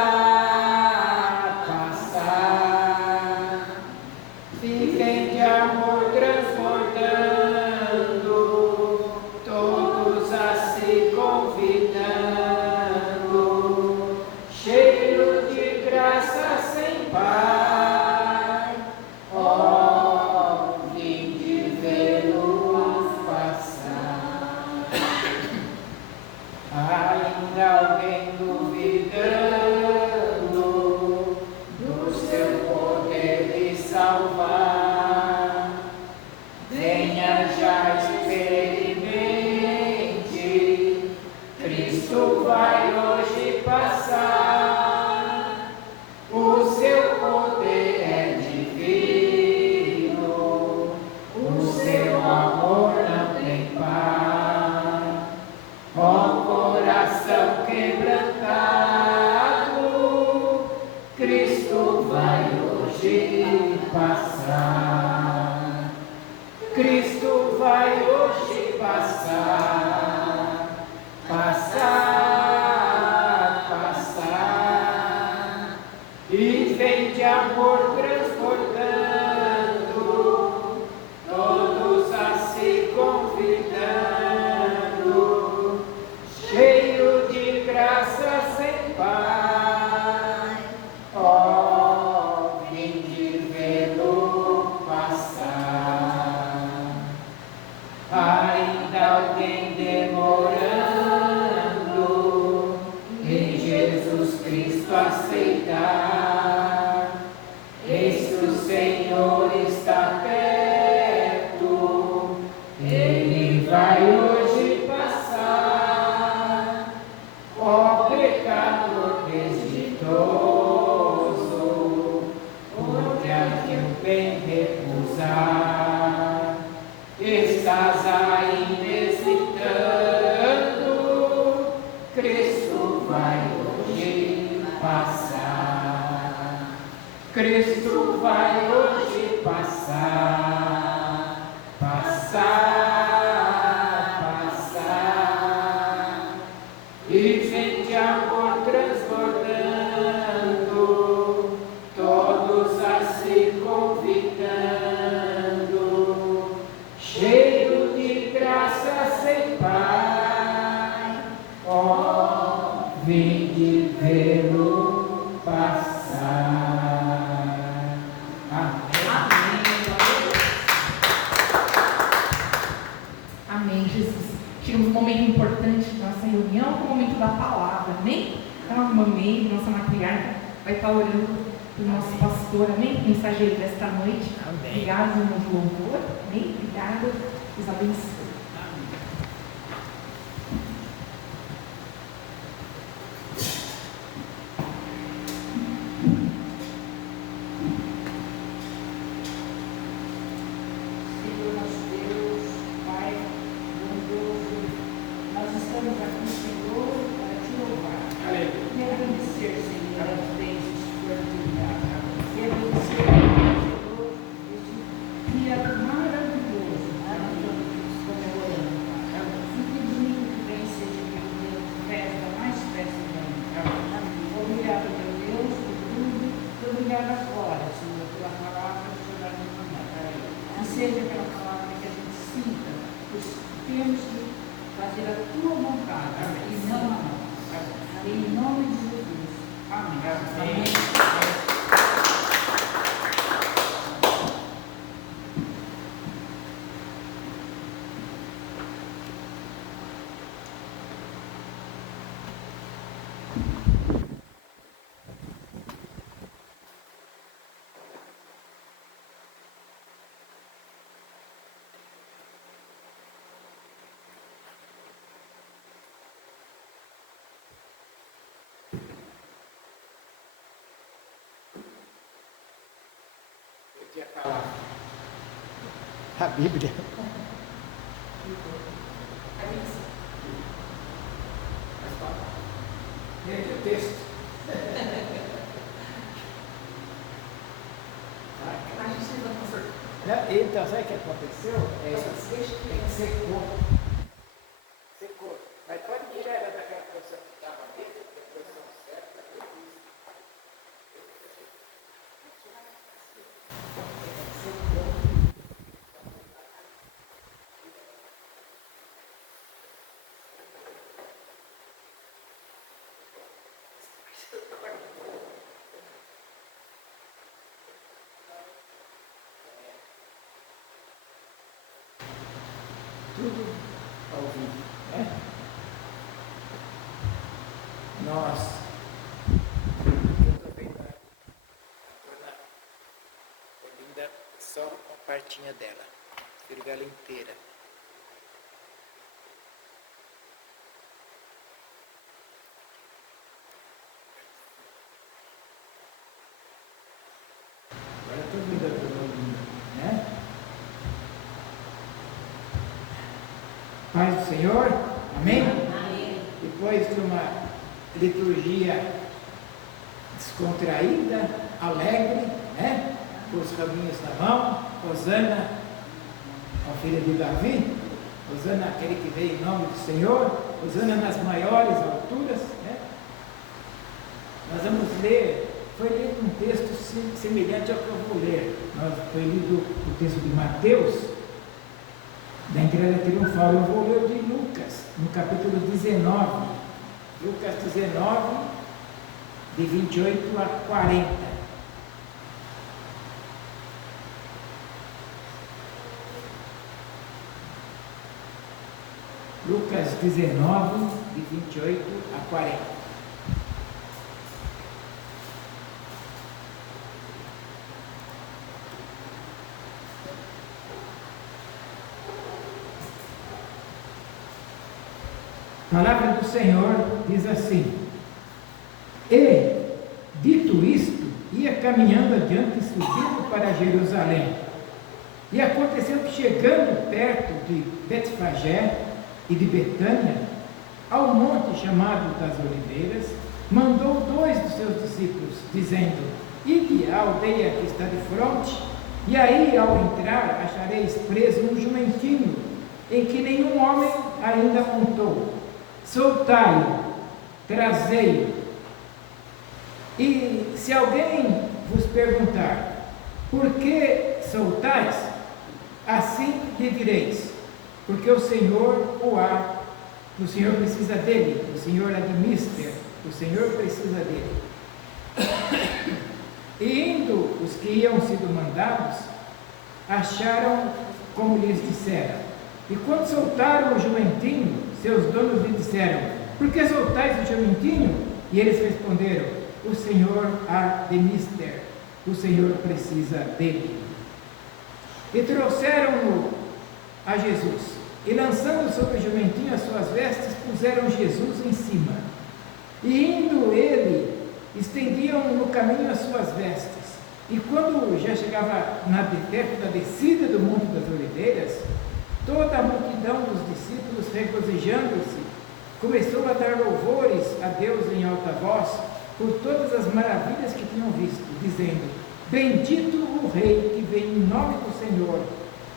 passar. Fiquem de amor transbordando, todos a se convidando. amor transbordando, todos a se convidando, cheio de graça sem par. Ó, vinde vê-lo passar. Ainda alguém demorando em Jesus Cristo aceitar. Eis que o Senhor está perto, Ele vai hoje passar. Ó pecador desditoso, onde há que o bem recusar? Estás ainda hesitando, Cristo vai hoje passar. Cristo vai hoje passar, passar, passar. E vem de amor transbordando, todos a se convidando, cheio de graça sem par. Ó, vinde vê-lo passar. Amém. Amém, Jesus. Chegamos um momento importante da nossa reunião, que é o momento da palavra, amém? Então, a mamãe, nossa matriarca, vai estar orando pelo nosso pastor, amém? Mensageiro desta noite. Amém. Obrigado, irmão de louvor, amém? Obrigada, Deus abençoe. Senhor nosso Deus, Pai bondoso, nós estamos aqui, Senhor, para te louvar. Aleluia. E agradecer, Senhor, as bênçãos que o Senhor tem dado. E agradecer, Senhor, este dia maravilhoso que nós estamos comemorando. E que domingo que vem seja uma festa, mais festa ainda. Obrigado, meu Deus, por tudo. Obrigado agora, Senhor, pela palavra que o Senhor vai nos mandar. Que seja aquela palavra que a gente sinta, que temos que fazer a tua vontade e não a nossa. Em nome de Jesus. Amém. Amém. Eu tinha falado. A Bíblia. Gente, o texto. A gente tem uma pastor. Então, sabe o que aconteceu? Secou. Secou. Mas pode tirar ela daquela posição que estava ali, a posição certa. Tudo ao vivo, né? Nós, eu estou vendo a dona Olinda, só uma partinha dela, quero ver ela inteira. Agora eu estou vendo a dona Olinda, né? Paz do Senhor, amém? Amém. Depois de uma liturgia descontraída, alegre, né? Com os raminhos na mão, Hosana, a filha de Davi, Hosana aquele que veio em nome do Senhor, Hosana nas maiores alturas, né? Nós vamos ler foi lido um texto semelhante ao que eu vou ler. Foi lido o texto de Mateus, da entrada triunfal. Eu vou ler o de Lucas, no capítulo 19. Lucas 19, de 28 a 40. Lucas 19, de 28 a 40. A palavra do Senhor diz assim: E, dito isto, ia caminhando adiante, subindo para Jerusalém. E aconteceu que, chegando perto de Betfagé e de Betânia, ao monte chamado das Oliveiras, mandou 2 dos seus discípulos, dizendo: Ide à aldeia que está de fronte, e aí, ao entrar, achareis preso um jumentinho, em que nenhum homem ainda montou. Soltai-o, trazei-o. E se alguém vos perguntar: por que soltais? Assim lhe direis: porque o Senhor o Senhor precisa dele, o Senhor administra, o Senhor precisa dele. E indo os que iam sido mandados, acharam como lhes disseram. E quando soltaram o jumentinho, seus donos lhe disseram: por que soltais o jumentinho? E eles responderam: o Senhor administra, o Senhor precisa dele. E trouxeram-no a Jesus, e lançando sobre o jumentinho as suas vestes, puseram Jesus em cima. E indo ele, estendiam no caminho as suas vestes. E quando já chegava perto da descida do Monte das Oliveiras, toda a multidão dos discípulos, regozijando-se, começou a dar louvores a Deus em alta voz por todas as maravilhas que tinham visto, dizendo: bendito o Rei que vem em nome do Senhor,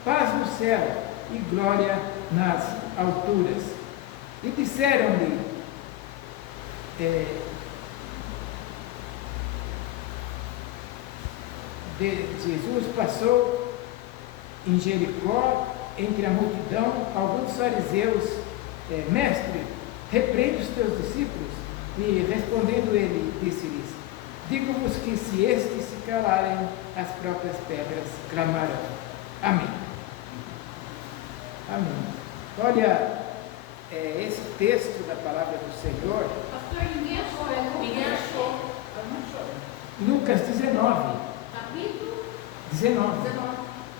paz no céu e glória nas alturas. E disseram-lhe: Jesus passou em Jericó, entre a multidão, alguns fariseus: mestre, repreende os teus discípulos. E respondendo ele, disse-lhes: digo-vos que se estes se calarem, as próprias pedras clamarão. Amém. Amém. Olha, esse texto da palavra do Senhor. Pastor, ninguém achou. Lucas 19. Capítulo 19.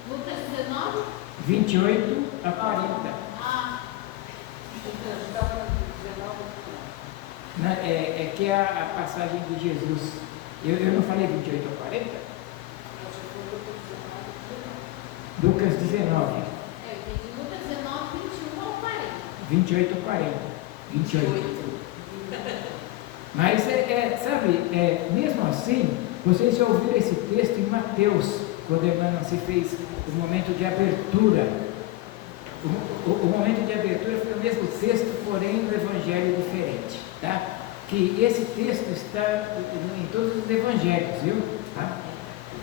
Lucas 19. 28 a 40. É que é a passagem de Jesus. Eu não falei 28 a 40? Lucas 19. Entendi. Lucas 19, 21 ao 40. 28 a 40. 28. Mas, sabe, mesmo assim, vocês já ouviram esse texto em Mateus, quando a irmã Nancy fez o momento de abertura. O momento de abertura foi o mesmo texto, porém no evangelho diferente, tá? Que esse texto está em todos os evangelhos, viu? Tá?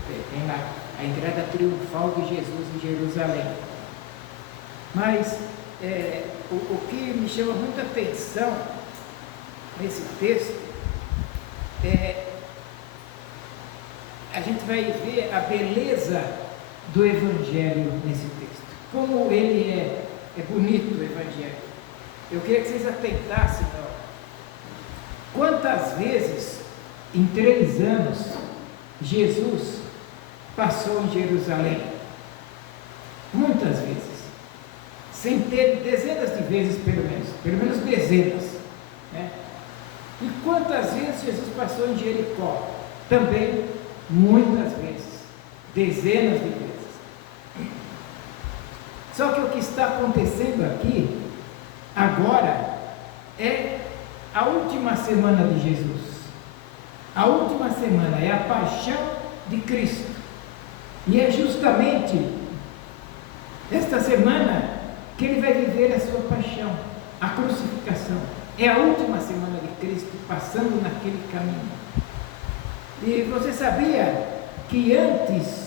Tem lá a entrada triunfal de Jesus em Jerusalém. Mas o que me chama muita atenção nesse texto a gente vai ver a beleza do evangelho nesse texto. Como ele é bonito, o evangelho. Eu queria que vocês atentassem, quantas vezes em 3 anos Jesus passou em Jerusalém? Muitas vezes. Dezenas de vezes pelo menos dezenas, né? E quantas vezes Jesus passou em Jericó? Também muitas vezes, dezenas de vezes. Só que o que está acontecendo aqui, agora, é a última semana de Jesus. A última semana é a paixão de Cristo. E é justamente esta semana que ele vai viver a sua paixão, a crucificação. É a última semana de Cristo passando naquele caminho. E você sabia que antes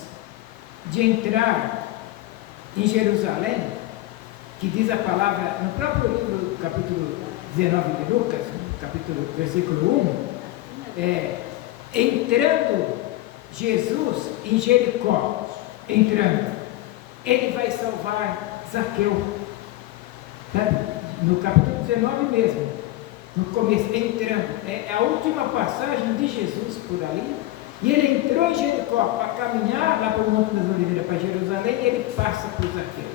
de entrar em Jerusalém, que diz a palavra no próprio livro, capítulo 19 de Lucas, versículo 1, entrando Jesus em Jericó, ele vai salvar Zaqueu, sabe? No capítulo 19 mesmo, no começo, entrando, é a última passagem de Jesus por ali, e ele entrou em Jericó para caminhar lá para o Monte das Oliveiras, para Jerusalém, e ele passa por Zaqueu,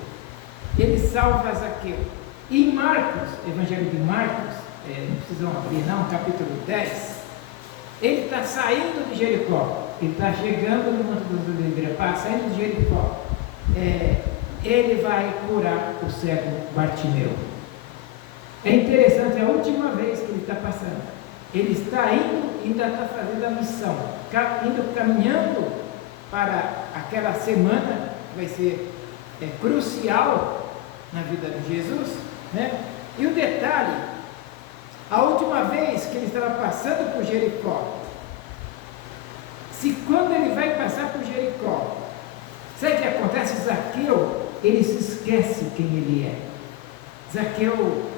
ele salva Zaqueu. E em Marcos, Evangelho de Marcos, não precisam abrir não, capítulo 10, ele está saindo de Jericó, ele está chegando no Monte das Oliveiras, saindo de Jericó, ele vai curar o cego Bartimeu. É interessante, é a última vez que ele está passando, ele está indo, ainda está fazendo a missão, caminhando para aquela semana que vai ser crucial na vida de Jesus, né? E o detalhe, a última vez que ele estava passando por Jericó, se quando ele vai passar por Jericó, sabe o que acontece? Zaqueu, ele se esquece quem ele é. Zaqueu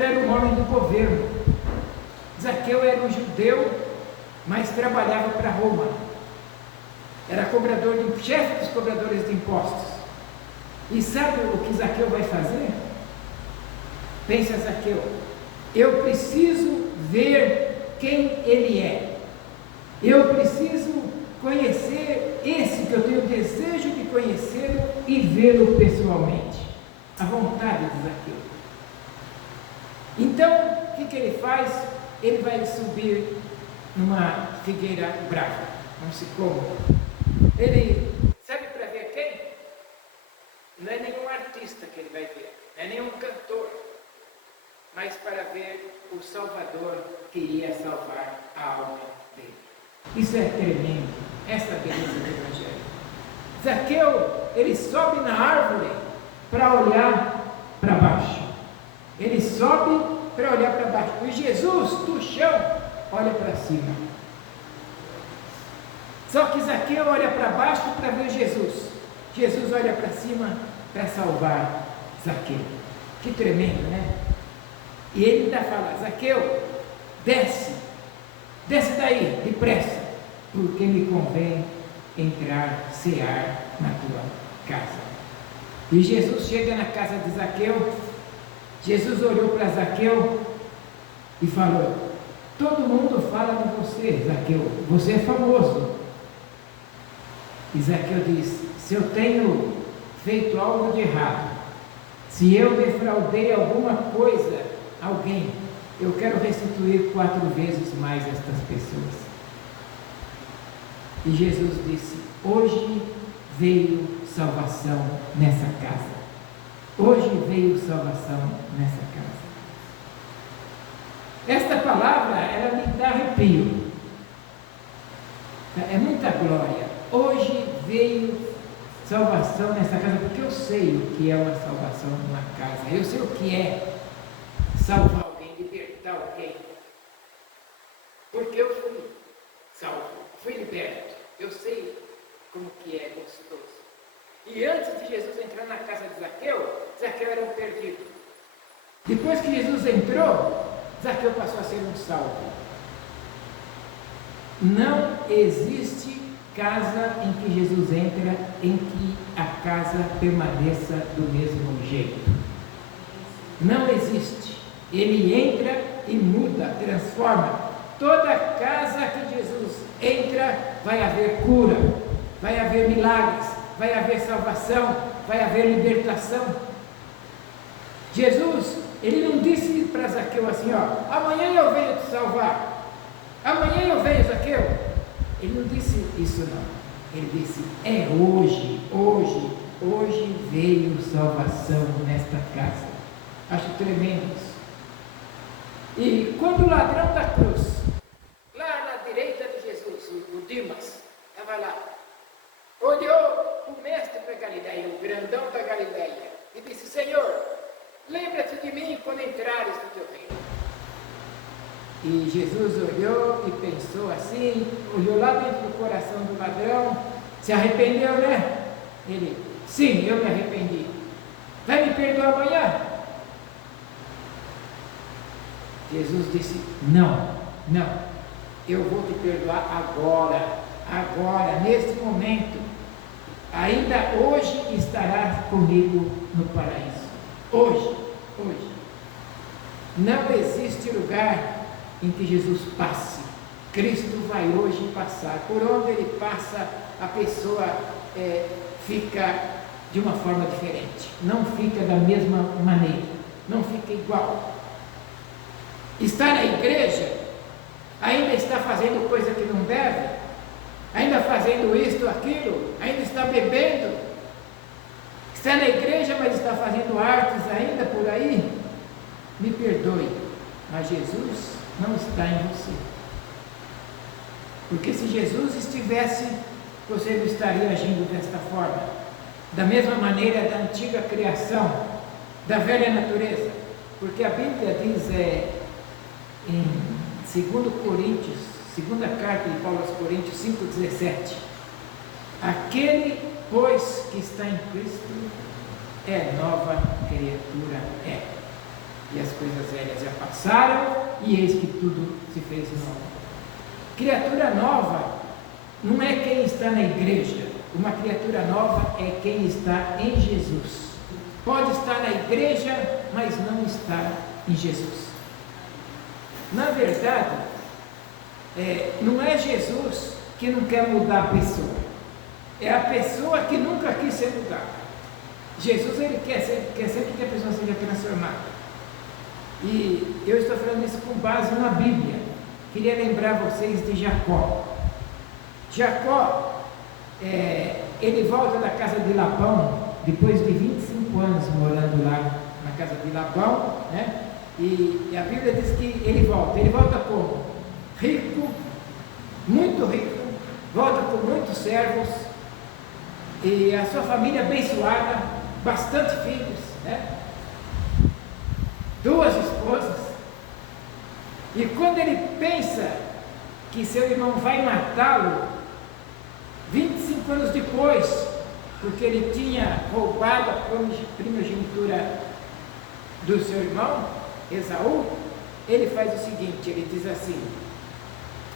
era um homem do governo. Zaqueu era um judeu, mas trabalhava para Roma. Era chefe dos cobradores de impostos. E sabe o que Zaqueu vai fazer? Pensa Zaqueu, eu preciso ver quem ele é. Eu preciso conhecer esse que eu tenho desejo de conhecê-lo e vê-lo pessoalmente. A vontade de Zaqueu. Então, o que ele faz? Ele vai subir numa figueira brava, num sicômoro. Ele, sabe para ver quem? Não é nenhum artista que ele vai ver, não é nenhum cantor, mas para ver o Salvador que iria salvar a alma dele. Isso é tremendo, essa é a beleza do Evangelho. Zaqueu, ele sobe na árvore para olhar para baixo. Ele sobe para olhar para baixo. E Jesus, do chão, olha para cima. Só que Zaqueu olha para baixo para ver Jesus. Jesus olha para cima para salvar Zaqueu. Que tremendo, né? E ele ainda fala, Zaqueu, desce daí, depressa, porque me convém cear na tua casa. E Jesus chega na casa de Zaqueu. Jesus olhou para Zaqueu e falou, todo mundo fala de você, Zaqueu, você é famoso. E Zaqueu disse, se eu tenho feito algo de errado, se eu defraudei alguma coisa, alguém, eu quero restituir 4 vezes mais estas pessoas. E Jesus disse, hoje veio salvação nessa casa. Hoje veio salvação nessa casa. Esta palavra, ela me dá arrepio. É muita glória. Hoje veio salvação nessa casa, porque eu sei o que é uma salvação numa casa. Eu sei o que é salvar alguém, libertar alguém. Porque eu fui salvo, fui liberto. Eu sei como que é gostoso. E antes de Jesus entrar na casa de Zaqueu, Zaqueu era um perdido. Depois que Jesus entrou, Zaqueu passou a ser um salvo. Não existe casa em que Jesus entra em que a casa permaneça do mesmo jeito. Não existe. Ele entra e muda, transforma. Toda casa que Jesus entra, vai haver cura, vai haver milagres, vai haver salvação, vai haver libertação. Jesus, ele não disse para Zaqueu assim, ó, amanhã eu venho te salvar, amanhã eu venho, Zaqueu. Ele não disse isso não, ele disse, é hoje veio salvação nesta casa. Acho tremendo isso. E quando o ladrão da cruz, lá na direita de Jesus, o Dimas, estava lá, olhou o mestre da Galileia, o grandão da Galileia, e disse, Senhor, lembra-te de mim quando entrares no teu reino. E Jesus olhou e pensou assim, olhou lá dentro do coração do ladrão, se arrependeu, né? Ele, sim, eu me arrependi. Vai me perdoar amanhã? Jesus disse, não, eu vou te perdoar agora, neste momento. Ainda hoje estarás comigo no paraíso. Hoje. Não existe lugar em que Jesus passe. Cristo vai hoje passar. Por onde ele passa, a pessoa fica de uma forma diferente. Não fica da mesma maneira. Não fica igual. Está na igreja, ainda está fazendo coisa que não deve, ainda fazendo isto, aquilo, ainda está bebendo. Está na igreja, mas está fazendo artes ainda por aí. Me perdoe, mas Jesus não está em você. Porque se Jesus estivesse, você não estaria agindo desta forma. Da mesma maneira da antiga criação, da velha natureza. Porque a Bíblia diz em 2 Coríntios, segunda carta de Paulo aos Coríntios 5,17: aquele, pois, que está em Cristo é nova criatura, e as coisas velhas já passaram, e eis que tudo se fez novo. Criatura nova não é quem está na igreja, uma criatura nova é quem está em Jesus. Pode estar na igreja, mas não está em Jesus. Na verdade, não é Jesus que não quer mudar a pessoa, é a pessoa que nunca quis ser mudada. Jesus, ele quer sempre que a pessoa seja transformada. E eu estou falando isso com base na Bíblia. Queria lembrar vocês de Jacó. Jacó, ele volta da casa de Labão, depois de 25 anos morando lá na casa de Labão, né? E a Bíblia diz que ele volta como? Rico, muito rico, volta com muitos servos, e a sua família abençoada, bastante filhos, né? 2 esposas. E quando ele pensa que seu irmão vai matá-lo, 25 anos depois, porque ele tinha roubado a primogenitura do seu irmão, Esaú, ele faz o seguinte, ele diz assim,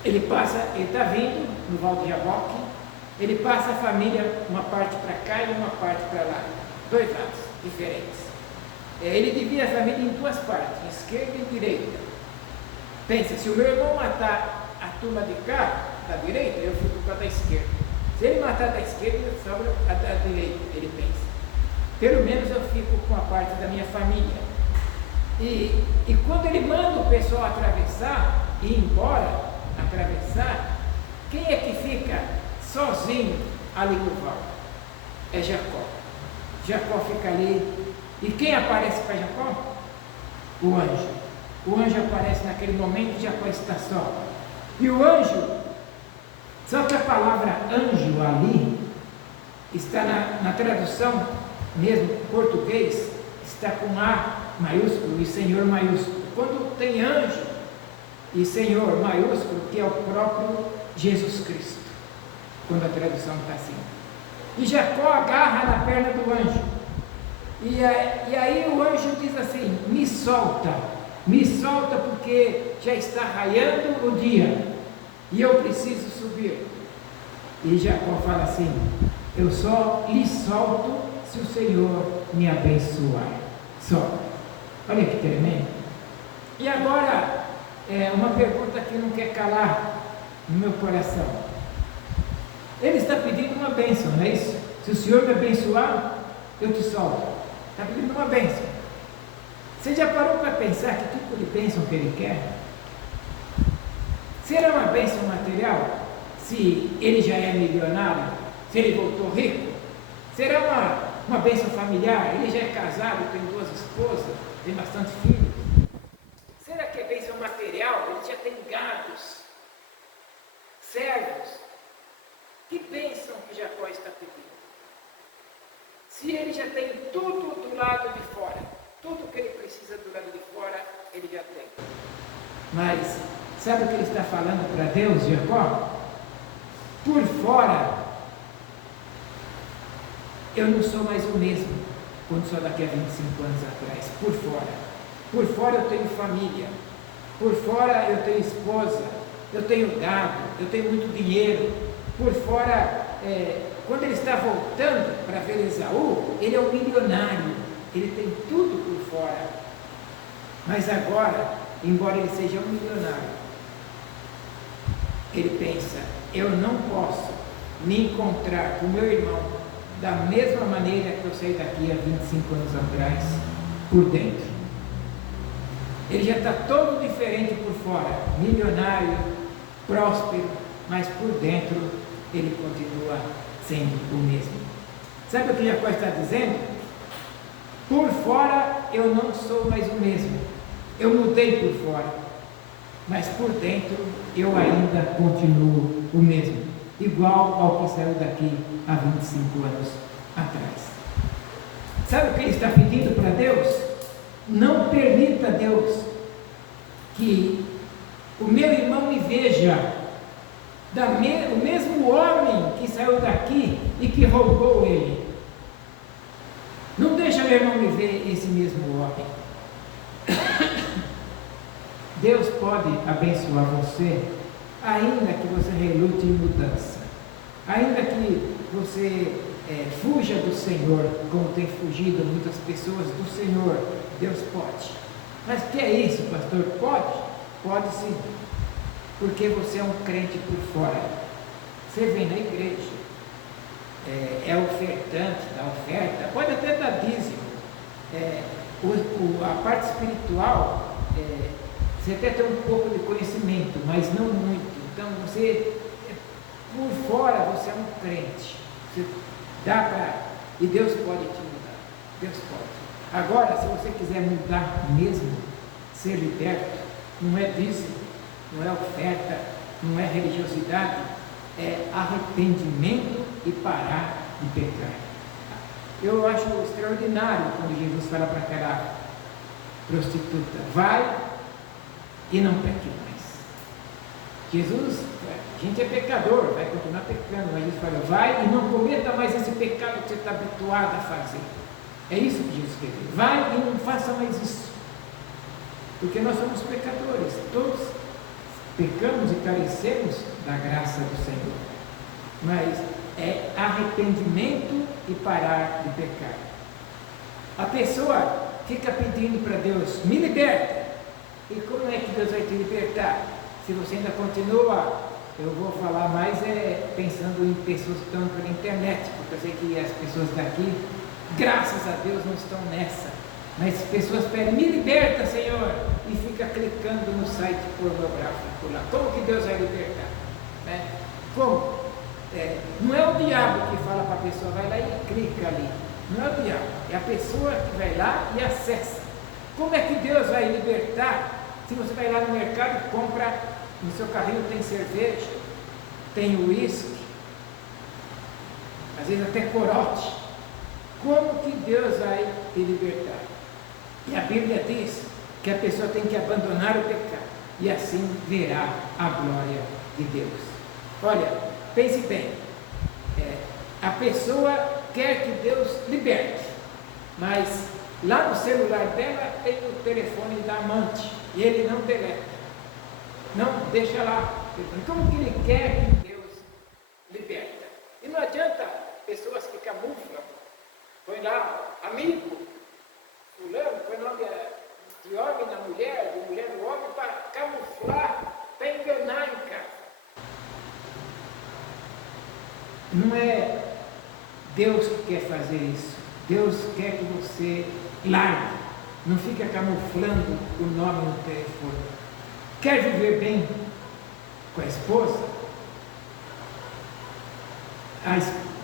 ele está vindo no Val de Jaboque, ele passa a família, uma parte para cá e uma parte para lá, 2 lados diferentes. Ele divide a família em 2 partes, esquerda e direita. Pensa, se o meu irmão matar a turma de cá, da direita, eu fico com a da esquerda. Se ele matar da esquerda, sobra a da direita, ele pensa. Pelo menos eu fico com a parte da minha família. E quando ele manda o pessoal atravessar, e ir embora, atravessar, quem é que fica sozinho ali no val? É Jacó. Jacó fica ali. E quem aparece para Jacó? O anjo. O anjo aparece naquele momento e Jacó está só. E o anjo, só que a palavra anjo ali, está na tradução mesmo português, está com A maiúsculo e Senhor maiúsculo. Quando tem anjo e Senhor maiúsculo, que é o próprio Jesus Cristo, quando a tradução está assim. E Jacó agarra na perna do anjo. E aí o anjo diz assim, me solta porque já está raiando o dia e eu preciso subir. E Jacó fala assim, eu só lhe solto se o Senhor me abençoar. Só. Olha que tremendo. E agora, uma pergunta que não quer calar no meu coração. Ele está pedindo uma bênção, não é isso? Se o Senhor me abençoar, eu te solto. Está pedindo uma bênção. Você já parou para pensar que tipo de bênção que ele quer? Será uma bênção material? Se ele já é milionário? Se ele voltou rico? Será uma bênção familiar? Ele já é casado, tem 2 esposas, tem bastante filhos? Será que é bênção material? Ele já tem gados, servos? Que bênção que Jacó está pedindo? Se ele já tem tudo do lado de fora, tudo que ele precisa do lado de fora, ele já tem. Mas Sabe o que ele está falando para Deus, Jacó? Por fora, eu não sou mais o mesmo quando sou daqui a 25 anos atrás. Por fora. Por fora eu tenho família. Por fora eu tenho esposa. Eu tenho gado. Eu tenho muito dinheiro. Por fora, quando ele está voltando para ver Esaú, ele é um milionário. Ele tem tudo por fora. Mas agora, embora ele seja um milionário, ele pensa, eu não posso me encontrar com meu irmão da mesma maneira que eu saí daqui há 25 anos atrás, por dentro. Ele já está todo diferente por fora, milionário, próspero, mas por dentro ele continua sendo o mesmo. Sabe o que Jacó está dizendo? Por fora eu não sou mais o mesmo, eu mudei por fora, mas por dentro eu ainda continuo o mesmo, igual ao que saiu daqui há 25 anos atrás. Sabe o que ele está pedindo para Deus? Não permita, Deus, que o meu irmão me veja o mesmo homem que saiu daqui e que roubou ele. Não deixa meu irmão me ver esse mesmo homem. Deus pode abençoar você, ainda que você relute em mudança, ainda que você fuja do Senhor, como tem fugido muitas pessoas do Senhor. Deus pode. Mas que é isso, pastor? Pode? Pode sim, porque você é um crente por fora. Você vem na igreja, é ofertante, dá oferta, pode até dar dízimo, a parte espiritual, você até tem um pouco de conhecimento, mas não muito. Então você, por fora, você é um crente, você dá para, e Deus pode te mudar, Deus pode. Agora, se você quiser mudar mesmo, ser liberto, não é dízimo, não é oferta, não é religiosidade, é arrependimento e parar de pecar. Eu acho extraordinário quando Jesus fala para aquela prostituta, vai e não peque mais. Jesus, a gente é pecador, vai continuar pecando, mas Jesus fala, vai e não cometa mais esse pecado que você está habituado a fazer. É isso que Jesus quer dizer, vai e não faça mais isso, porque nós somos pecadores, todos pecamos e carecemos da graça do Senhor, mas é arrependimento e parar de pecar. A pessoa fica pedindo para Deus, me liberta, e como é que Deus vai te libertar? Se você ainda continua, eu vou falar mais pensando em pessoas que estão pela internet, porque eu sei que as pessoas daqui, graças a Deus, não estão nessa, mas pessoas pedem, me liberta, Senhor, e fica clicando no site pornográfico lá. Como que Deus vai libertar? Né? Como? Não é o diabo que fala para a pessoa, vai lá e clica ali. Não é o diabo, é a pessoa que vai lá e acessa. Como é que Deus vai libertar? Se você vai lá no mercado e compra, no seu carrinho tem cerveja, tem uísque, às vezes até corote. Como que Deus vai te libertar? E a Bíblia diz que a pessoa tem que abandonar o pecado e assim verá a glória de Deus. Olha, pense bem, a pessoa quer que Deus liberte, mas lá no celular dela tem o telefone da amante e ele não deleta, não deixa lá. Como que ele quer que Deus liberta? E não adianta pessoas que camuflam, põe lá, amigo, fulano, põe o nome de homem na mulher, de mulher no homem, para camuflar, para enganar em casa. Não é Deus que quer fazer isso. Deus quer que você largue, não fica camuflando o nome no telefone. Quer viver bem com a esposa?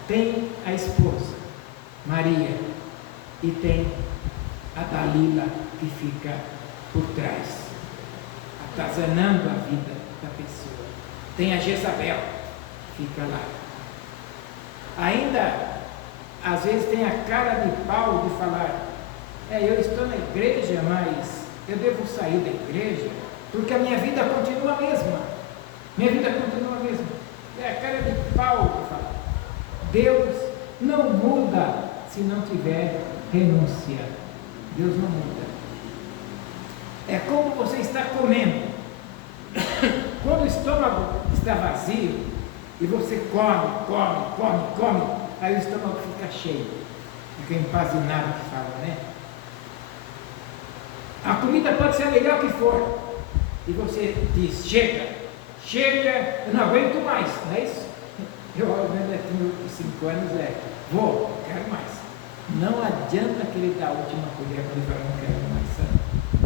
Tem a esposa, Maria, e tem a Dalila que fica por trás, atazanando a vida da pessoa. Tem a Jezabel, que fica lá. Ainda, às vezes, tem a cara de pau de falar, eu estou na igreja, mas eu devo sair da igreja. porque a minha vida continua a mesma. Minha vida continua a mesma. É a cara de Paulo que fala. Deus não muda se não tiver renúncia. Deus não muda. É como você está comendo. Quando o estômago está vazio e você come, aí o estômago fica cheio. Fica empazinado, que fala, né? A comida pode ser a melhor que for. E você diz, chega, eu não aguento mais, não é isso? Eu, meu netinho de 5 anos, vou, quero mais. Não adianta que ele dá a última colher quando ele fala, não quero mais, sabe?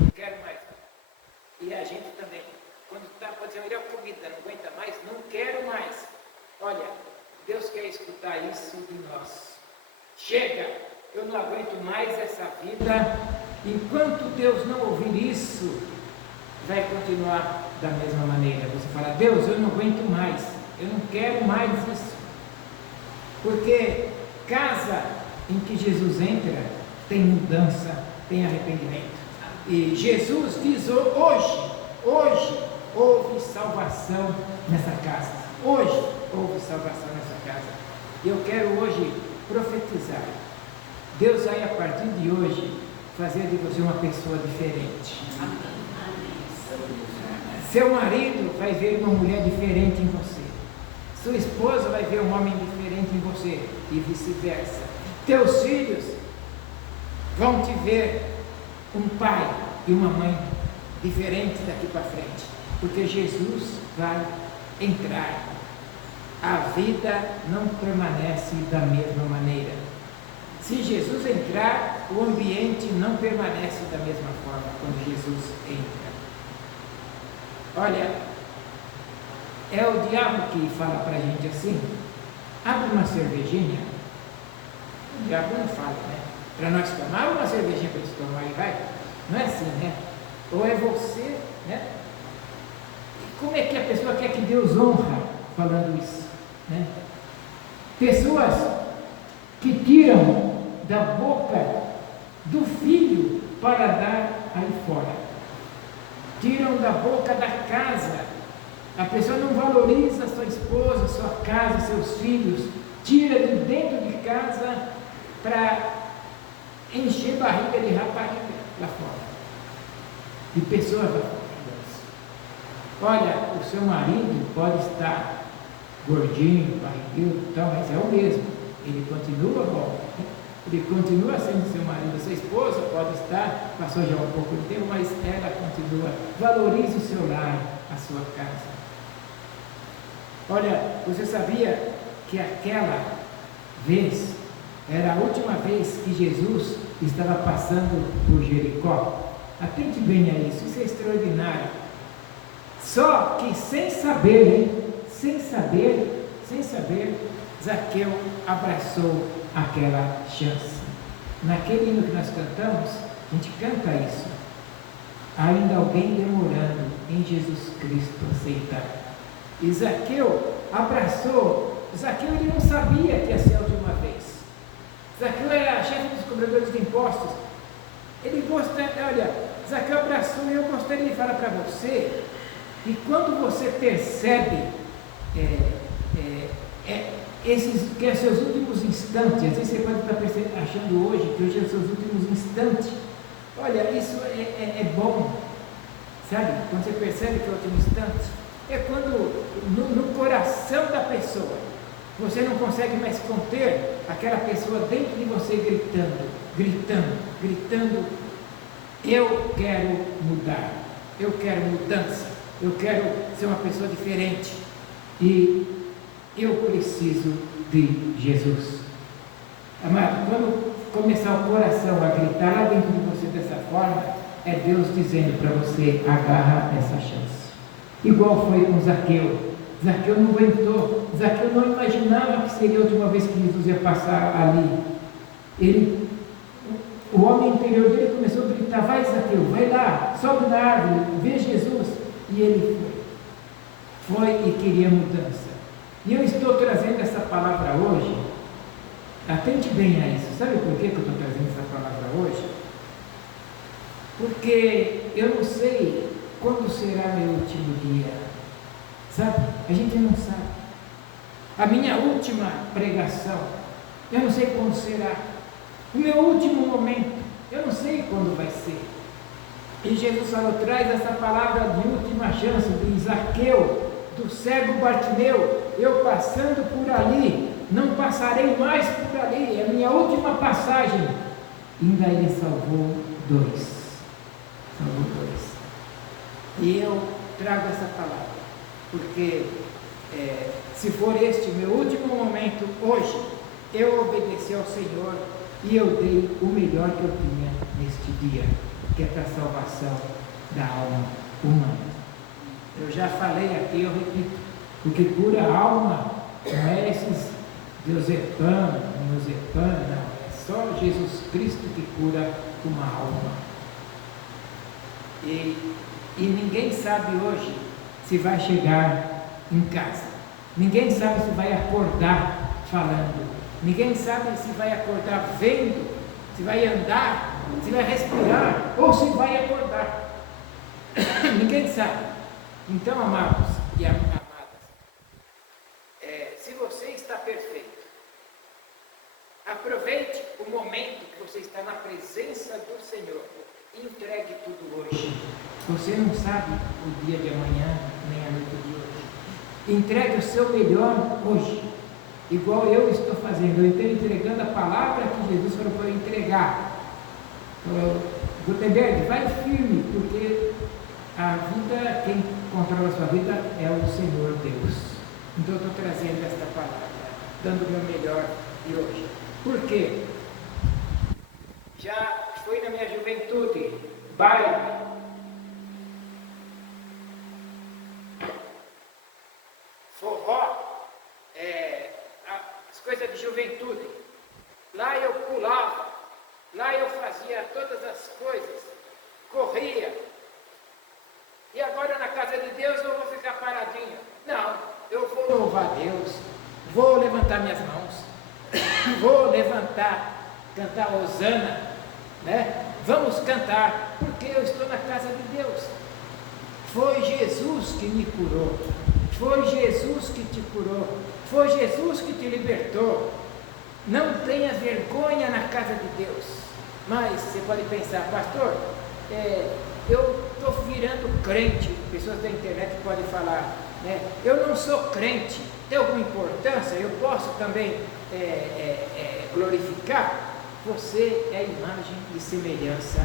Não quero mais. E a gente também, quando pode ser a melhor comida, não aguenta mais, não quero mais. Olha, Deus quer escutar isso de nós. Chega, eu não aguento mais essa vida. Enquanto Deus não ouvir isso, vai continuar da mesma maneira. Você fala, Deus, eu não aguento mais, eu não quero mais isso. Porque casa em que Jesus entra, tem mudança, tem arrependimento. E Jesus diz hoje houve salvação nessa casa. Hoje houve salvação nessa casa. E eu quero hoje profetizar. Deus vai, a partir de hoje, fazer de você uma pessoa diferente. Seu marido vai ver uma mulher diferente em você. Sua esposa vai ver um homem diferente em você. E vice-versa. Teus filhos vão te ver um pai e uma mãe diferentes daqui para frente. Porque Jesus vai entrar. A vida não permanece da mesma maneira. Se Jesus entrar, o ambiente não permanece da mesma forma quando Jesus entra. Olha, é o diabo que fala para a gente assim, abre uma cervejinha. O diabo não fala, né? Para nós tomar uma cervejinha para eles tomar e vai. Não é assim, né? Ou é você, né? E como é que a pessoa quer que Deus honra falando isso, né? Pessoas que tiram da boca do filho para dar aí fora. Tiram da boca da casa. A pessoa não valoriza sua esposa, sua casa, seus filhos. Tira de dentro de casa para encher barriga de rapariga lá fora. De pessoas lá fora. Olha, o seu marido pode estar gordinho, barrigudo e tal, mas é o mesmo. Ele continua bom. Ele continua sendo seu marido. Sua esposa pode estar, passou já um pouco de tempo, mas ela continua. Valorize o seu lar, a sua casa. Olha, você sabia que aquela vez era a última vez que Jesus estava passando por Jericó? Atente bem a isso, isso é extraordinário. Só que sem saber, Zaqueu abraçou aquela chance. Naquele hino que nós cantamos, a gente canta isso. Ainda alguém demorando em Jesus Cristo aceitar. E Zaqueu abraçou. Zaqueu, ele não sabia que ia ser a última vez. Zaqueu era chefe dos cobradores de impostos. Ele gostaria, olha, Zaqueu abraçou, e eu gostaria de falar para você que quando você percebe que é seus últimos instantes, às vezes você pode estar achando hoje que hoje é seus últimos instantes. Olha, isso é bom, sabe? Quando você percebe que é o último instante, é quando no coração da pessoa você não consegue mais conter aquela pessoa dentro de você gritando, eu quero mudar, eu quero mudança, eu quero ser uma pessoa diferente e eu preciso de Jesus. Amado, quando começar o coração a gritar lá dentro de você dessa forma, é Deus dizendo para você, agarra essa chance. Igual foi com Zaqueu. Zaqueu não aguentou. Zaqueu não imaginava que seria a última vez que Jesus ia passar ali. O homem interior dele começou a gritar, vai Zaqueu, vai lá, sobe na árvore, vê Jesus. E ele foi e queria mudança. E eu estou trazendo essa palavra hoje, atente bem a isso. Sabe por que eu estou trazendo essa palavra hoje? Porque eu não sei quando será meu último dia? Sabe? A gente não sabe. A minha última pregação, eu não sei quando será. O meu último momento, eu não sei quando vai ser. E Jesus falou, traz essa palavra de última chance, de Zaqueu, do cego Bartimeu, eu passando por ali, não passarei mais por ali, é a minha última passagem. Ainda ele salvou 2. Salvou 2. E eu trago essa palavra, porque se for este meu último momento hoje, eu obedeci ao Senhor e eu dei o melhor que eu tinha neste dia, que é para a salvação da alma humana. Eu já falei aqui, eu repito, o que cura a alma não é esses diazepam, não, é só Jesus Cristo que cura uma alma. E ninguém sabe hoje se vai chegar em casa, ninguém sabe se vai acordar falando, ninguém sabe se vai acordar vendo, se vai andar, se vai respirar ou se vai acordar. Ninguém sabe. Então, amados e amadas, se você está perfeito, aproveite o momento que você está na presença do Senhor e entregue tudo hoje. Você não sabe o dia de amanhã, nem a noite de hoje. Entregue o seu melhor hoje, igual eu estou fazendo. Eu estou entregando a palavra que Jesus falou para eu entregar. Gutenberg, vai firme, porque a vida, quem controla a sua vida é o Senhor Deus. Então eu estou trazendo esta palavra, dando o meu melhor de hoje. Por quê? Já foi na minha juventude, baile, forró, as coisas de juventude. Lá eu pulava, lá eu fazia todas as coisas, corria. E agora na casa de Deus eu vou ficar paradinho. Não, eu vou louvar Deus, vou levantar minhas mãos, vou levantar, cantar Hosana, né? Vamos cantar, porque eu estou na casa de Deus. Foi Jesus que me curou, foi Jesus que te curou, foi Jesus que te libertou. Não tenha vergonha na casa de Deus. Mas você pode pensar, pastor, eu estou virando crente. Pessoas da internet podem falar, né? Eu não sou crente, tem alguma importância? Eu posso também glorificar? Você é a imagem e semelhança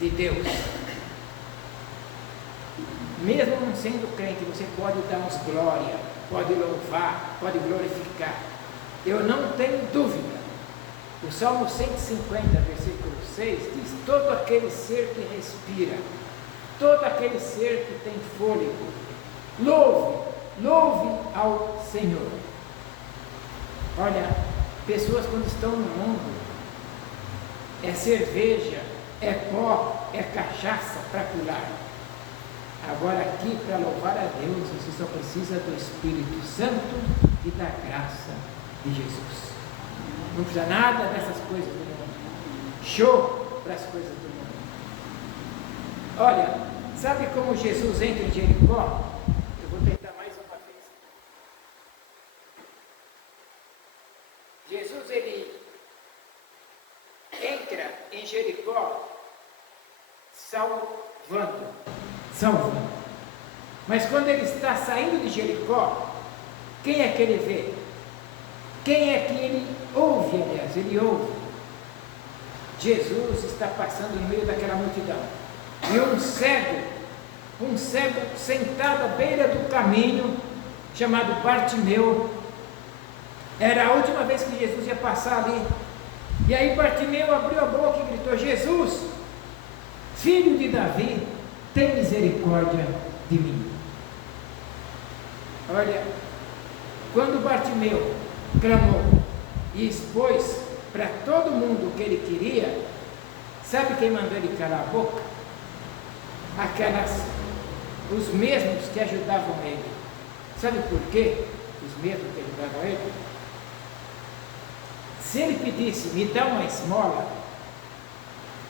de Deus. Mesmo não sendo crente, você pode dar-nos glória, pode louvar, pode glorificar. Eu não tenho dúvida. O Salmo 150, versículo 6 diz: todo aquele ser que respira, todo aquele ser que tem fôlego, louve ao Senhor. Olha, pessoas quando estão no mundo, é cerveja, é pó, é cachaça para pular. Agora aqui, para louvar a Deus, você só precisa do Espírito Santo e da graça de Jesus. Não precisa nada dessas coisas do mundo. Show para as coisas do mundo. Olha, sabe como Jesus entra em Jericó? Eu vou tentar mais uma vez. Jesus, ele entra em Jericó salvando. Mas quando ele está saindo de Jericó, quem é que ele vê? Quem é que ele ouve, aliás? Ele ouve. Jesus está passando no meio daquela multidão. E um cego sentado à beira do caminho, chamado Bartimeu. Era a última vez que Jesus ia passar ali. E aí Bartimeu abriu a boca e gritou: Jesus, filho de Davi, tem misericórdia de mim. Olha, quando Bartimeu clamou e expôs para todo mundo o que ele queria, sabe quem mandou ele calar a boca? Os mesmos que ajudavam ele. Sabe por quê? Os mesmos que ajudavam ele? Se ele pedisse, me dá uma esmola,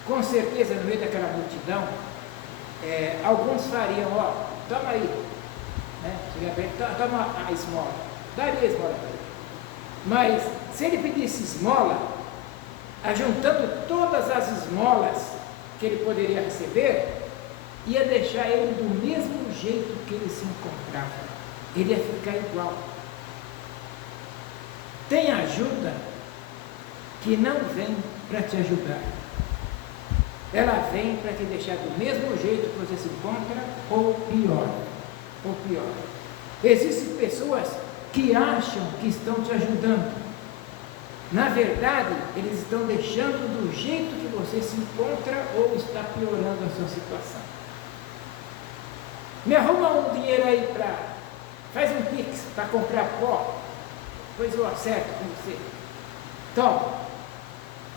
com certeza no meio daquela multidão, alguns fariam, toma aí, né? Toma a esmola, daria a esmola para ele. Mas se ele pedisse esmola, ajuntando todas as esmolas que ele poderia receber, ia deixar ele do mesmo jeito que ele se encontrava. Ele ia ficar igual. Tem ajuda que não vem para te ajudar. Ela vem para te deixar do mesmo jeito que você se encontra, ou pior. Ou pior. Existem pessoas que acham que estão te ajudando. Na verdade, eles estão deixando do jeito que você se encontra ou está piorando a sua situação. Me arruma um dinheiro aí faz um pix para comprar pó, depois eu acerto com você. Toma.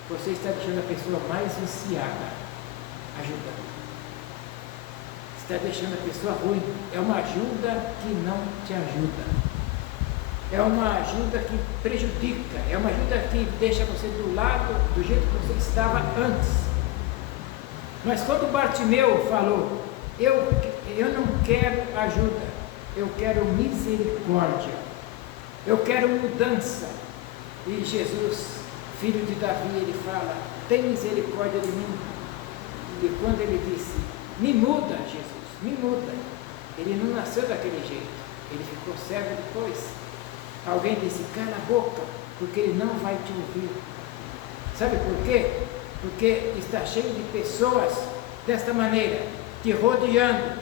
Você está deixando a pessoa mais viciada ajudando. Está deixando a pessoa ruim. É uma ajuda que não te ajuda. É uma ajuda que prejudica. É uma ajuda que deixa você do lado do jeito que você estava antes. Mas quando Bartimeu falou, eu não quero ajuda, eu quero misericórdia, eu quero mudança. E Jesus, filho de Davi, ele fala, tem misericórdia de mim. E quando ele disse, me muda, Jesus, me muda. Ele não nasceu daquele jeito, ele ficou cego depois. Alguém disse, cala a boca, porque ele não vai te ouvir. Sabe por quê? Porque está cheio de pessoas desta maneira, te rodeando,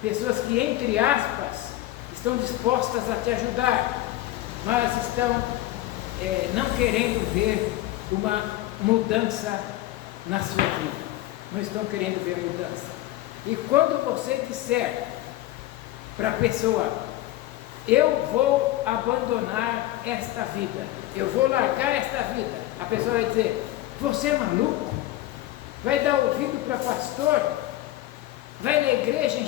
pessoas que, entre aspas, estão dispostas a te ajudar, mas estão não querendo ver uma mudança na sua vida, não estão querendo ver mudança. E quando você disser para a pessoa, eu vou abandonar esta vida, eu vou largar esta vida, a pessoa vai dizer, você é maluco? Vai dar ouvido para pastor? Vai na igreja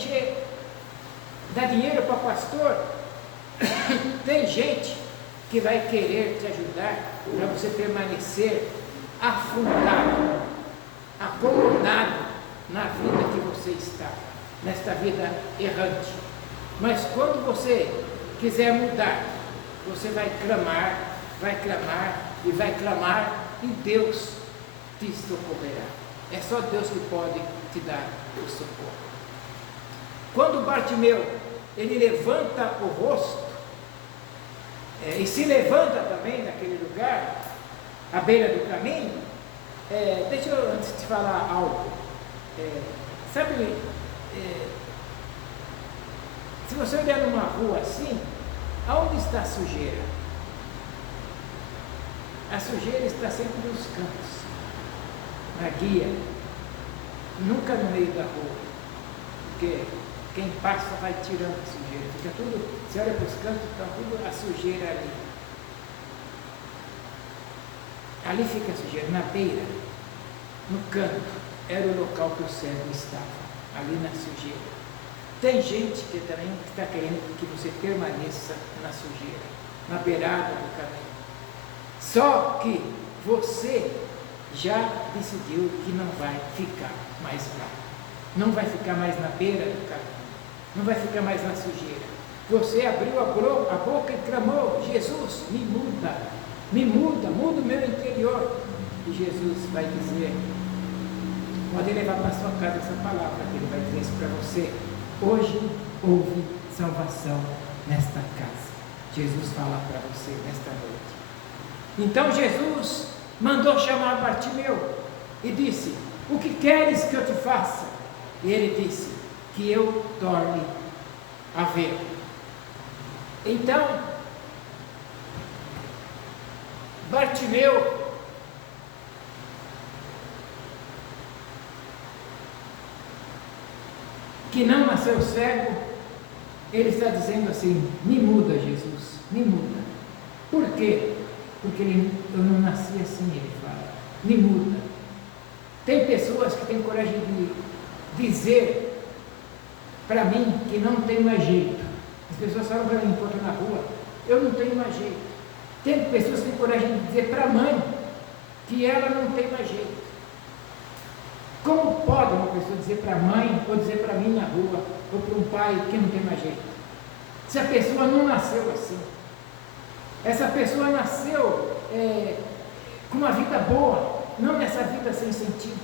dar dinheiro para pastor? Tem gente que vai querer te ajudar para você permanecer afundado, acomodado na vida que você está, nesta vida errante. Mas quando você quiser mudar, você vai clamar e vai clamar, e Deus te socorrerá. É só Deus que pode te dar o socorro. Quando Bartimeu, ele levanta o rosto, e se levanta também naquele lugar, à beira do caminho, deixa eu antes te falar algo. Sabe, se você olhar numa rua assim, aonde está a sujeira? A sujeira está sempre nos cantos, na guia, nunca no meio da rua, porque quem passa vai tirando a sujeira, fica tudo, você olha para os cantos, está tudo a sujeira ali. Ali fica a sujeira, na beira, no canto, era o local que o cego estava, ali na sujeira. Tem gente que também está querendo que você permaneça na sujeira, na beirada do caminho. Só que você já decidiu que não vai ficar mais lá, não vai ficar mais na beira do caminho, não vai ficar mais na sujeira. Você abriu a boca e clamou, Jesus, me muda, muda o meu interior. E Jesus vai dizer, pode levar para a sua casa essa palavra, que ele vai dizer isso para você. Hoje houve salvação nesta casa. Jesus fala para você nesta noite. Então Jesus mandou chamar Bartimeu e disse, o que queres que eu te faça? E ele disse, que eu torne a ver. Então, Bartimeu que não nasceu cego, ele está dizendo assim, me muda, Jesus, me muda. Por quê? Porque eu não nasci assim, ele fala, me muda. Tem pessoas que têm coragem de dizer para mim que não tem mais jeito. As pessoas falam para mim, encontram na rua, eu não tenho mais jeito. Tem pessoas que têm coragem de dizer para a mãe que ela não tem mais jeito. Como pode uma pessoa dizer para a mãe, ou dizer para mim na rua, ou para um pai que não tem mais jeito. Se a pessoa não nasceu assim. Essa pessoa nasceu com uma vida boa, não nessa vida sem sentido,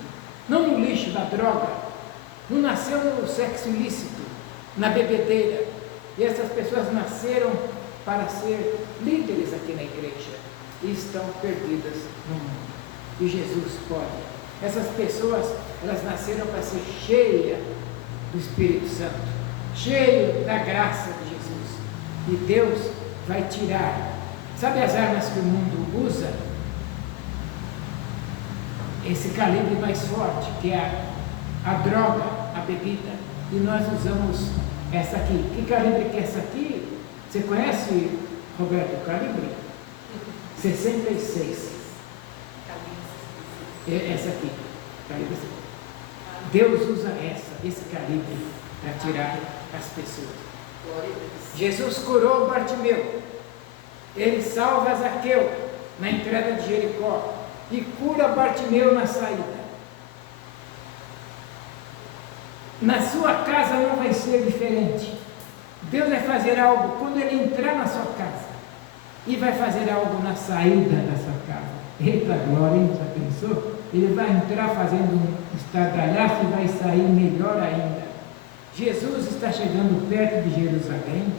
não no lixo da droga, não nasceu no sexo ilícito, na bebedeira. E essas pessoas nasceram para ser líderes aqui na igreja e estão perdidas no mundo. E Jesus pode. Essas pessoas, elas nasceram para ser cheias do Espírito Santo, cheio da graça de Jesus. E Deus vai tirar. Sabe as armas que o mundo usa? Esse calibre mais forte, que é a droga, a bebida. E nós usamos essa aqui. Que calibre que é essa aqui? Você conhece, Roberto, o calibre? 66. Essa aqui. Calibre. Deus usa esse calibre para tirar as pessoas. Jesus curou Bartimeu. Ele salva Zaqueu na entrada de Jericó e cura Bartimeu na saída. Na sua casa não vai ser diferente. Deus vai fazer algo quando ele entrar na sua casa e vai fazer algo na saída da sua casa. Eita glória, hein? Já pensou? Ele vai entrar fazendo um estardalhaço e vai sair melhor ainda. Jesus está chegando perto de Jerusalém.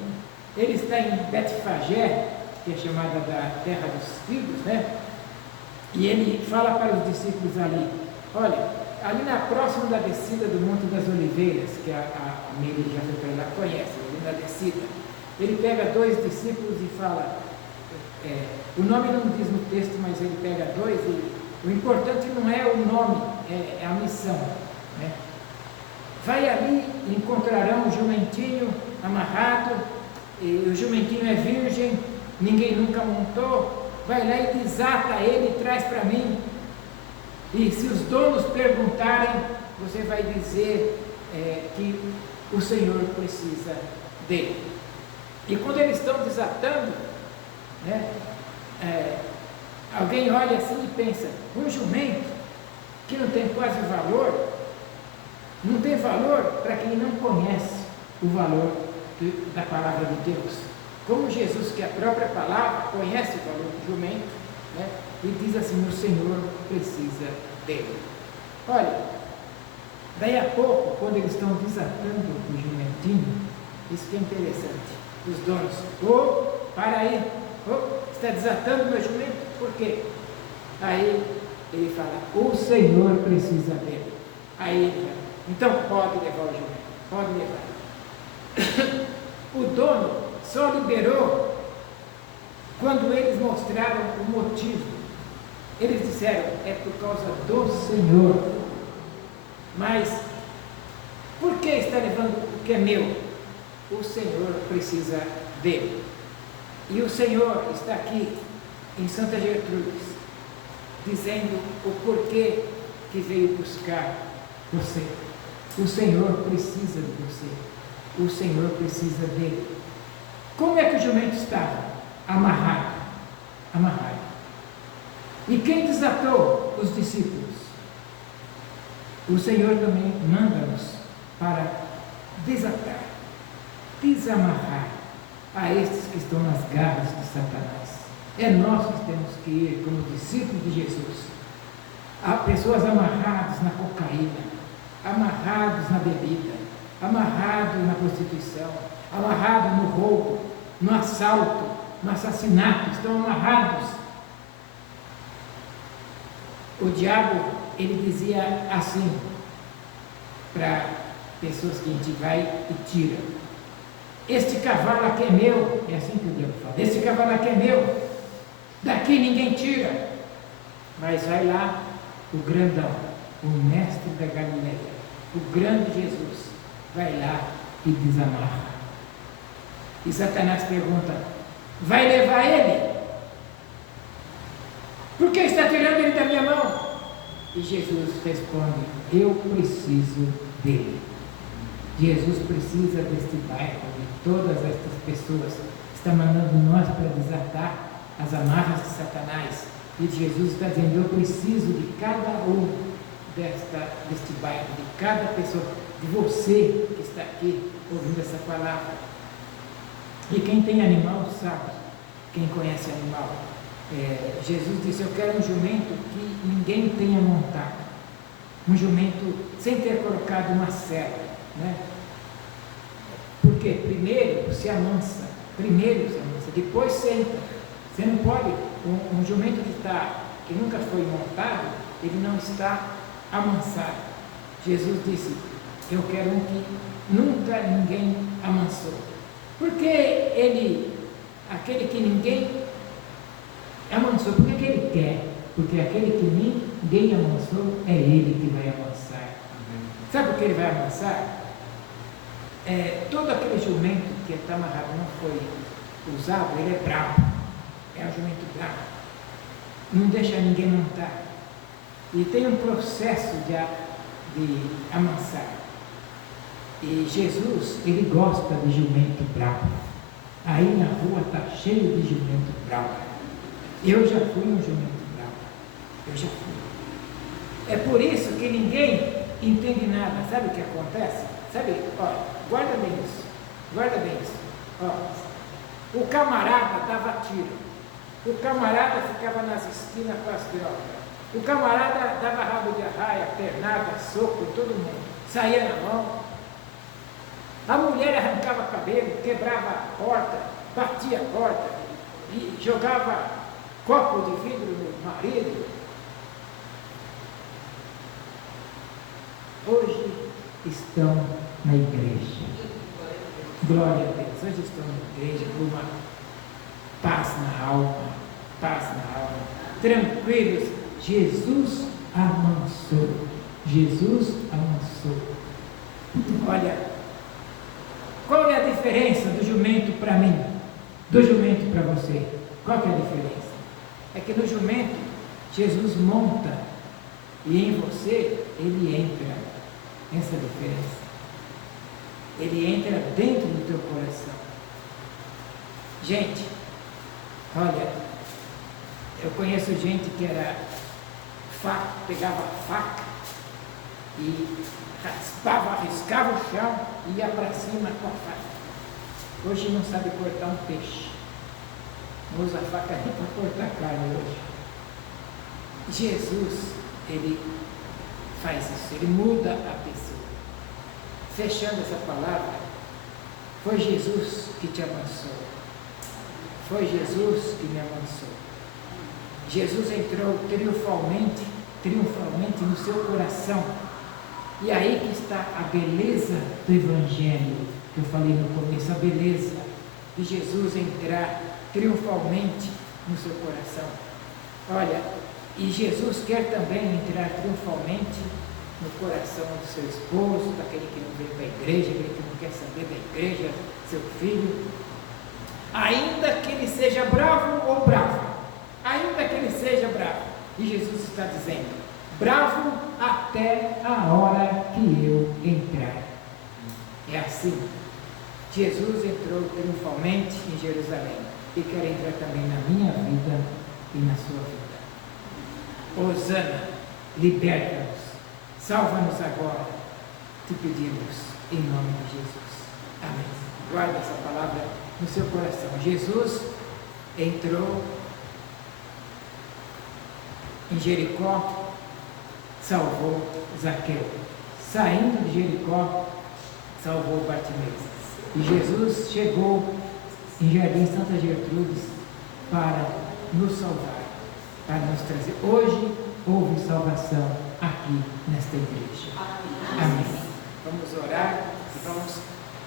Ele está em Betfagé, que é chamada da terra dos figos, né? E ele fala para os discípulos ali, olha, ali na próxima da descida do Monte das Oliveiras, que a Miri já foi para lá, conhece, ali na descida, ele pega 2 discípulos e fala, o nome não diz no texto, mas ele pega 2 e o importante não é o nome, é a missão, né? Vai ali e encontrarão um jumentinho amarrado, e o jumentinho é virgem, ninguém nunca montou, vai lá e desata ele e traz para mim. E se os donos perguntarem, você vai dizer que o Senhor precisa dele. E quando eles estão desatando, né, alguém olha assim e pensa, um jumento que não tem quase valor, não tem valor para quem não conhece o valor da palavra de Deus. Como Jesus, que é a própria palavra, conhece o valor do jumento, né? E diz assim, o Senhor precisa dele. Olha, daí a pouco, quando eles estão desatando o jumentinho, isso que é interessante, os donos, para aí, está desatando meu jumento, por quê? Aí ele fala, o Senhor precisa dele. Aí ele fala, então pode levar o jumento, pode levar. O dono só liberou quando eles mostraram o motivo. Eles disseram, é por causa do Senhor. Mas, por que está levando o que é meu? O Senhor precisa dele. E o Senhor está aqui, em Santa Gertrudes, dizendo o porquê que veio buscar você. O Senhor precisa de você. O Senhor precisa dele. Como é que o jumento estava? Amarrado. Amarrado. E quem desatou os discípulos? O Senhor também manda-nos para desatar, desamarrar a estes que estão nas garras de Satanás. É nós que temos que ir como discípulos de Jesus. Há pessoas amarradas na cocaína, amarrados na bebida, amarrados na prostituição, amarrados no roubo, no assalto, no assassinato, estão amarrados. O diabo, ele dizia assim, para pessoas que a gente vai e tira, este cavalo aqui é meu, é assim que o diabo fala, este cavalo aqui é meu, daqui ninguém tira, mas vai lá o grandão, o mestre da Galileia, o grande Jesus, vai lá e desamarra. E Satanás pergunta, vai levar ele? Por que está tirando ele da minha mão? E Jesus responde, eu preciso dele. Jesus precisa deste bairro, de todas estas pessoas. Está mandando nós para desatar as amarras de Satanás. E Jesus está dizendo, eu preciso de cada um deste bairro, de cada pessoa, de você que está aqui ouvindo essa palavra. E quem tem animal sabe, quem conhece animal. Jesus disse: eu quero um jumento que ninguém tenha montado, um jumento sem ter colocado uma sela, né? Porque primeiro se amansa, depois senta. Você não pode, um jumento que nunca foi montado, ele não está amansado. Jesus disse: eu quero um que nunca ninguém amansou. Porque aquele que ninguém amansou, porque que ele quer? Porque aquele que ninguém amansou, é ele que vai amansar. Sabe por que ele vai amansar? Todo aquele jumento que está amarrado não foi usado, ele é bravo. É um jumento bravo. Não deixa ninguém montar. E tem um processo de amansar. E Jesus, ele gosta de jumento bravo. Aí na rua está cheio de jumento bravo. Eu já fui um jumento bravo. Eu já fui. É por isso que ninguém entende nada. Sabe o que acontece? Sabe? Olha, guarda bem isso. Guarda bem isso. Ó, o camarada dava tiro. O camarada ficava nas esquinas com as drogas. O camarada dava rabo de arraia, pernada, soco em todo mundo. Saía na mão. A mulher arrancava cabelo, quebrava a porta, batia a porta e jogava copo de vidro no marido. Hoje estão na igreja. Glória a Deus. Hoje estão na igreja com uma paz na alma. Paz na alma. Tranquilos. Jesus amansou. Jesus amansou. Olha, qual é a diferença do jumento para mim? Do jumento para você? Qual que é a diferença? É que no jumento, Jesus monta e em você, ele entra. Essa é a diferença. Ele entra dentro do teu coração. Gente, olha, eu conheço gente que era faca, pegava faca e raspava, arriscava o chão e ia para cima com a faca. Hoje não sabe cortar um peixe. Não usa faca nem para cortar carne hoje. Jesus, ele faz isso, ele muda a pessoa. Fechando essa palavra, foi Jesus que te amansou. Foi Jesus que me amansou. Jesus entrou triunfalmente no seu coração. E aí que está a beleza do Evangelho, que eu falei no começo, a beleza de Jesus entrar triunfalmente no seu coração. Olha, e Jesus quer também entrar triunfalmente no coração do seu esposo, daquele que não veio para a igreja, aquele que não quer saber da igreja, seu filho. Ainda que ele seja bravo ou bravo, ainda que ele seja bravo, e Jesus está dizendo: bravo até a hora que eu entrar. É assim. Jesus entrou triunfalmente em Jerusalém e quer entrar também na minha vida e na sua vida. Hosana, liberta-nos, salva-nos agora, te pedimos em nome de Jesus. Amém. Guarda essa palavra no seu coração. Jesus entrou em Jericó, salvou Zaqueu. Saindo de Jericó, salvou Bartimeu. E Jesus chegou em Jardim Santa Gertrudes para nos salvar, para nos trazer. Hoje houve salvação aqui nesta igreja. Amém. Vamos orar e vamos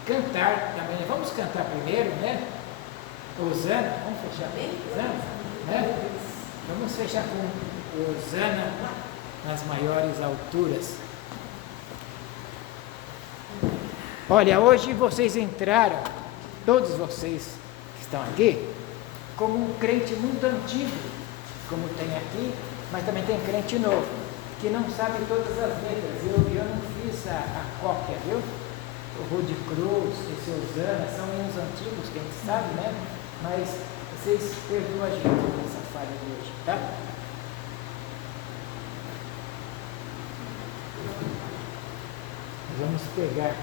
cantar também. Vamos cantar primeiro, né? Hosana, vamos fechar bem? Hosana, né? Vamos fechar com Hosana nas maiores alturas. Olha, hoje vocês entraram, todos vocês que estão aqui, como um crente muito antigo, como tem aqui, mas também tem crente novo, que não sabe todas as letras. Eu não fiz a cópia, viu? O Rude Cruz, esse Hosana, são hinos antigos, que a gente sabe, né? Mas vocês perdoam a gente nessa falha de hoje, tá? vamos pegar.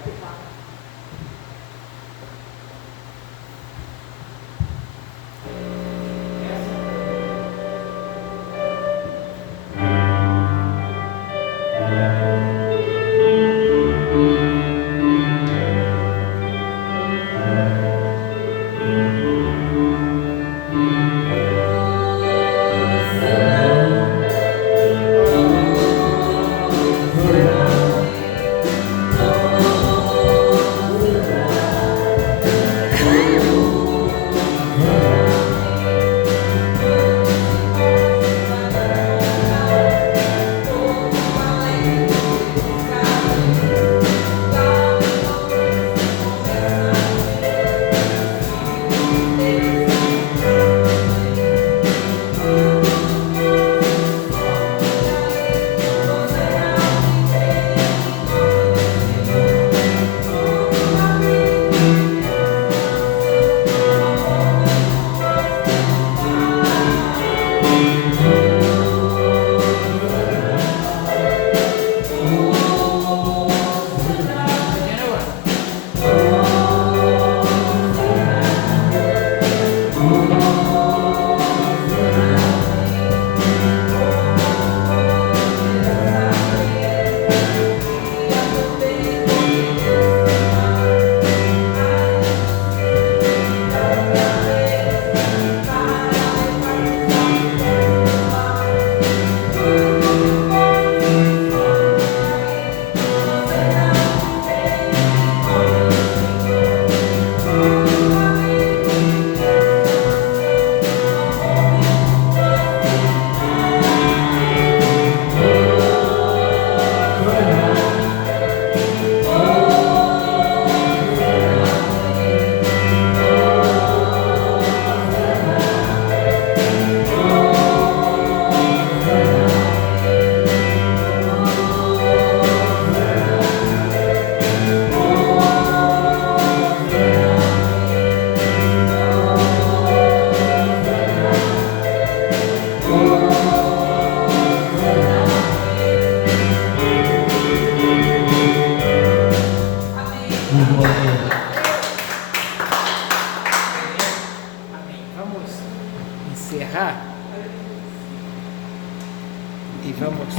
E vamos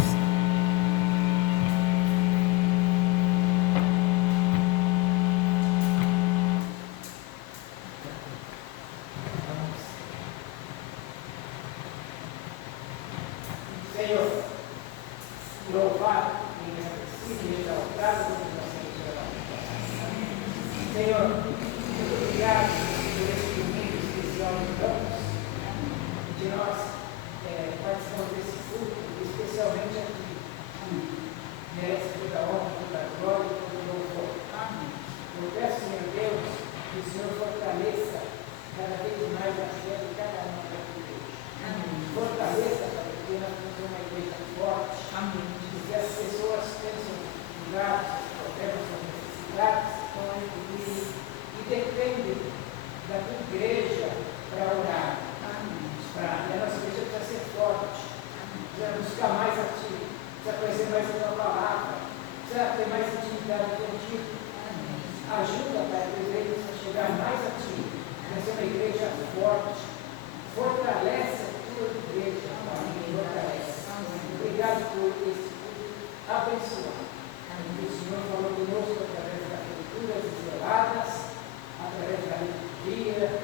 Senhor, louvado e agradecido e exaltado por você. Senhor, muito obrigado por esse domingo especial que damos, de nós participamos desse culto, especialmente aqui. Merece toda a honra, toda a glória e todo o louvor. Eu peço, Senhor Deus, que o Senhor fortaleça cada vez mais a fé de cada um da igreja. Fortaleça para que nós tenhamos uma igreja forte. Que as pessoas tenham seus cuidados, seus problemas, suas necessidades, e dependem da tua igreja para orar. E a nossa igreja precisa ser forte, precisa buscar mais a ti, precisa conhecer mais a tua palavra, precisa ter mais intimidade contigo. Ajuda para que a igreja possa chegar mais a ti, para ser uma igreja forte. Fortalece a tua igreja, fortalece. Obrigado por esse culto abençoado. O Senhor falou conosco através das leituras isoladas, através da liturgia,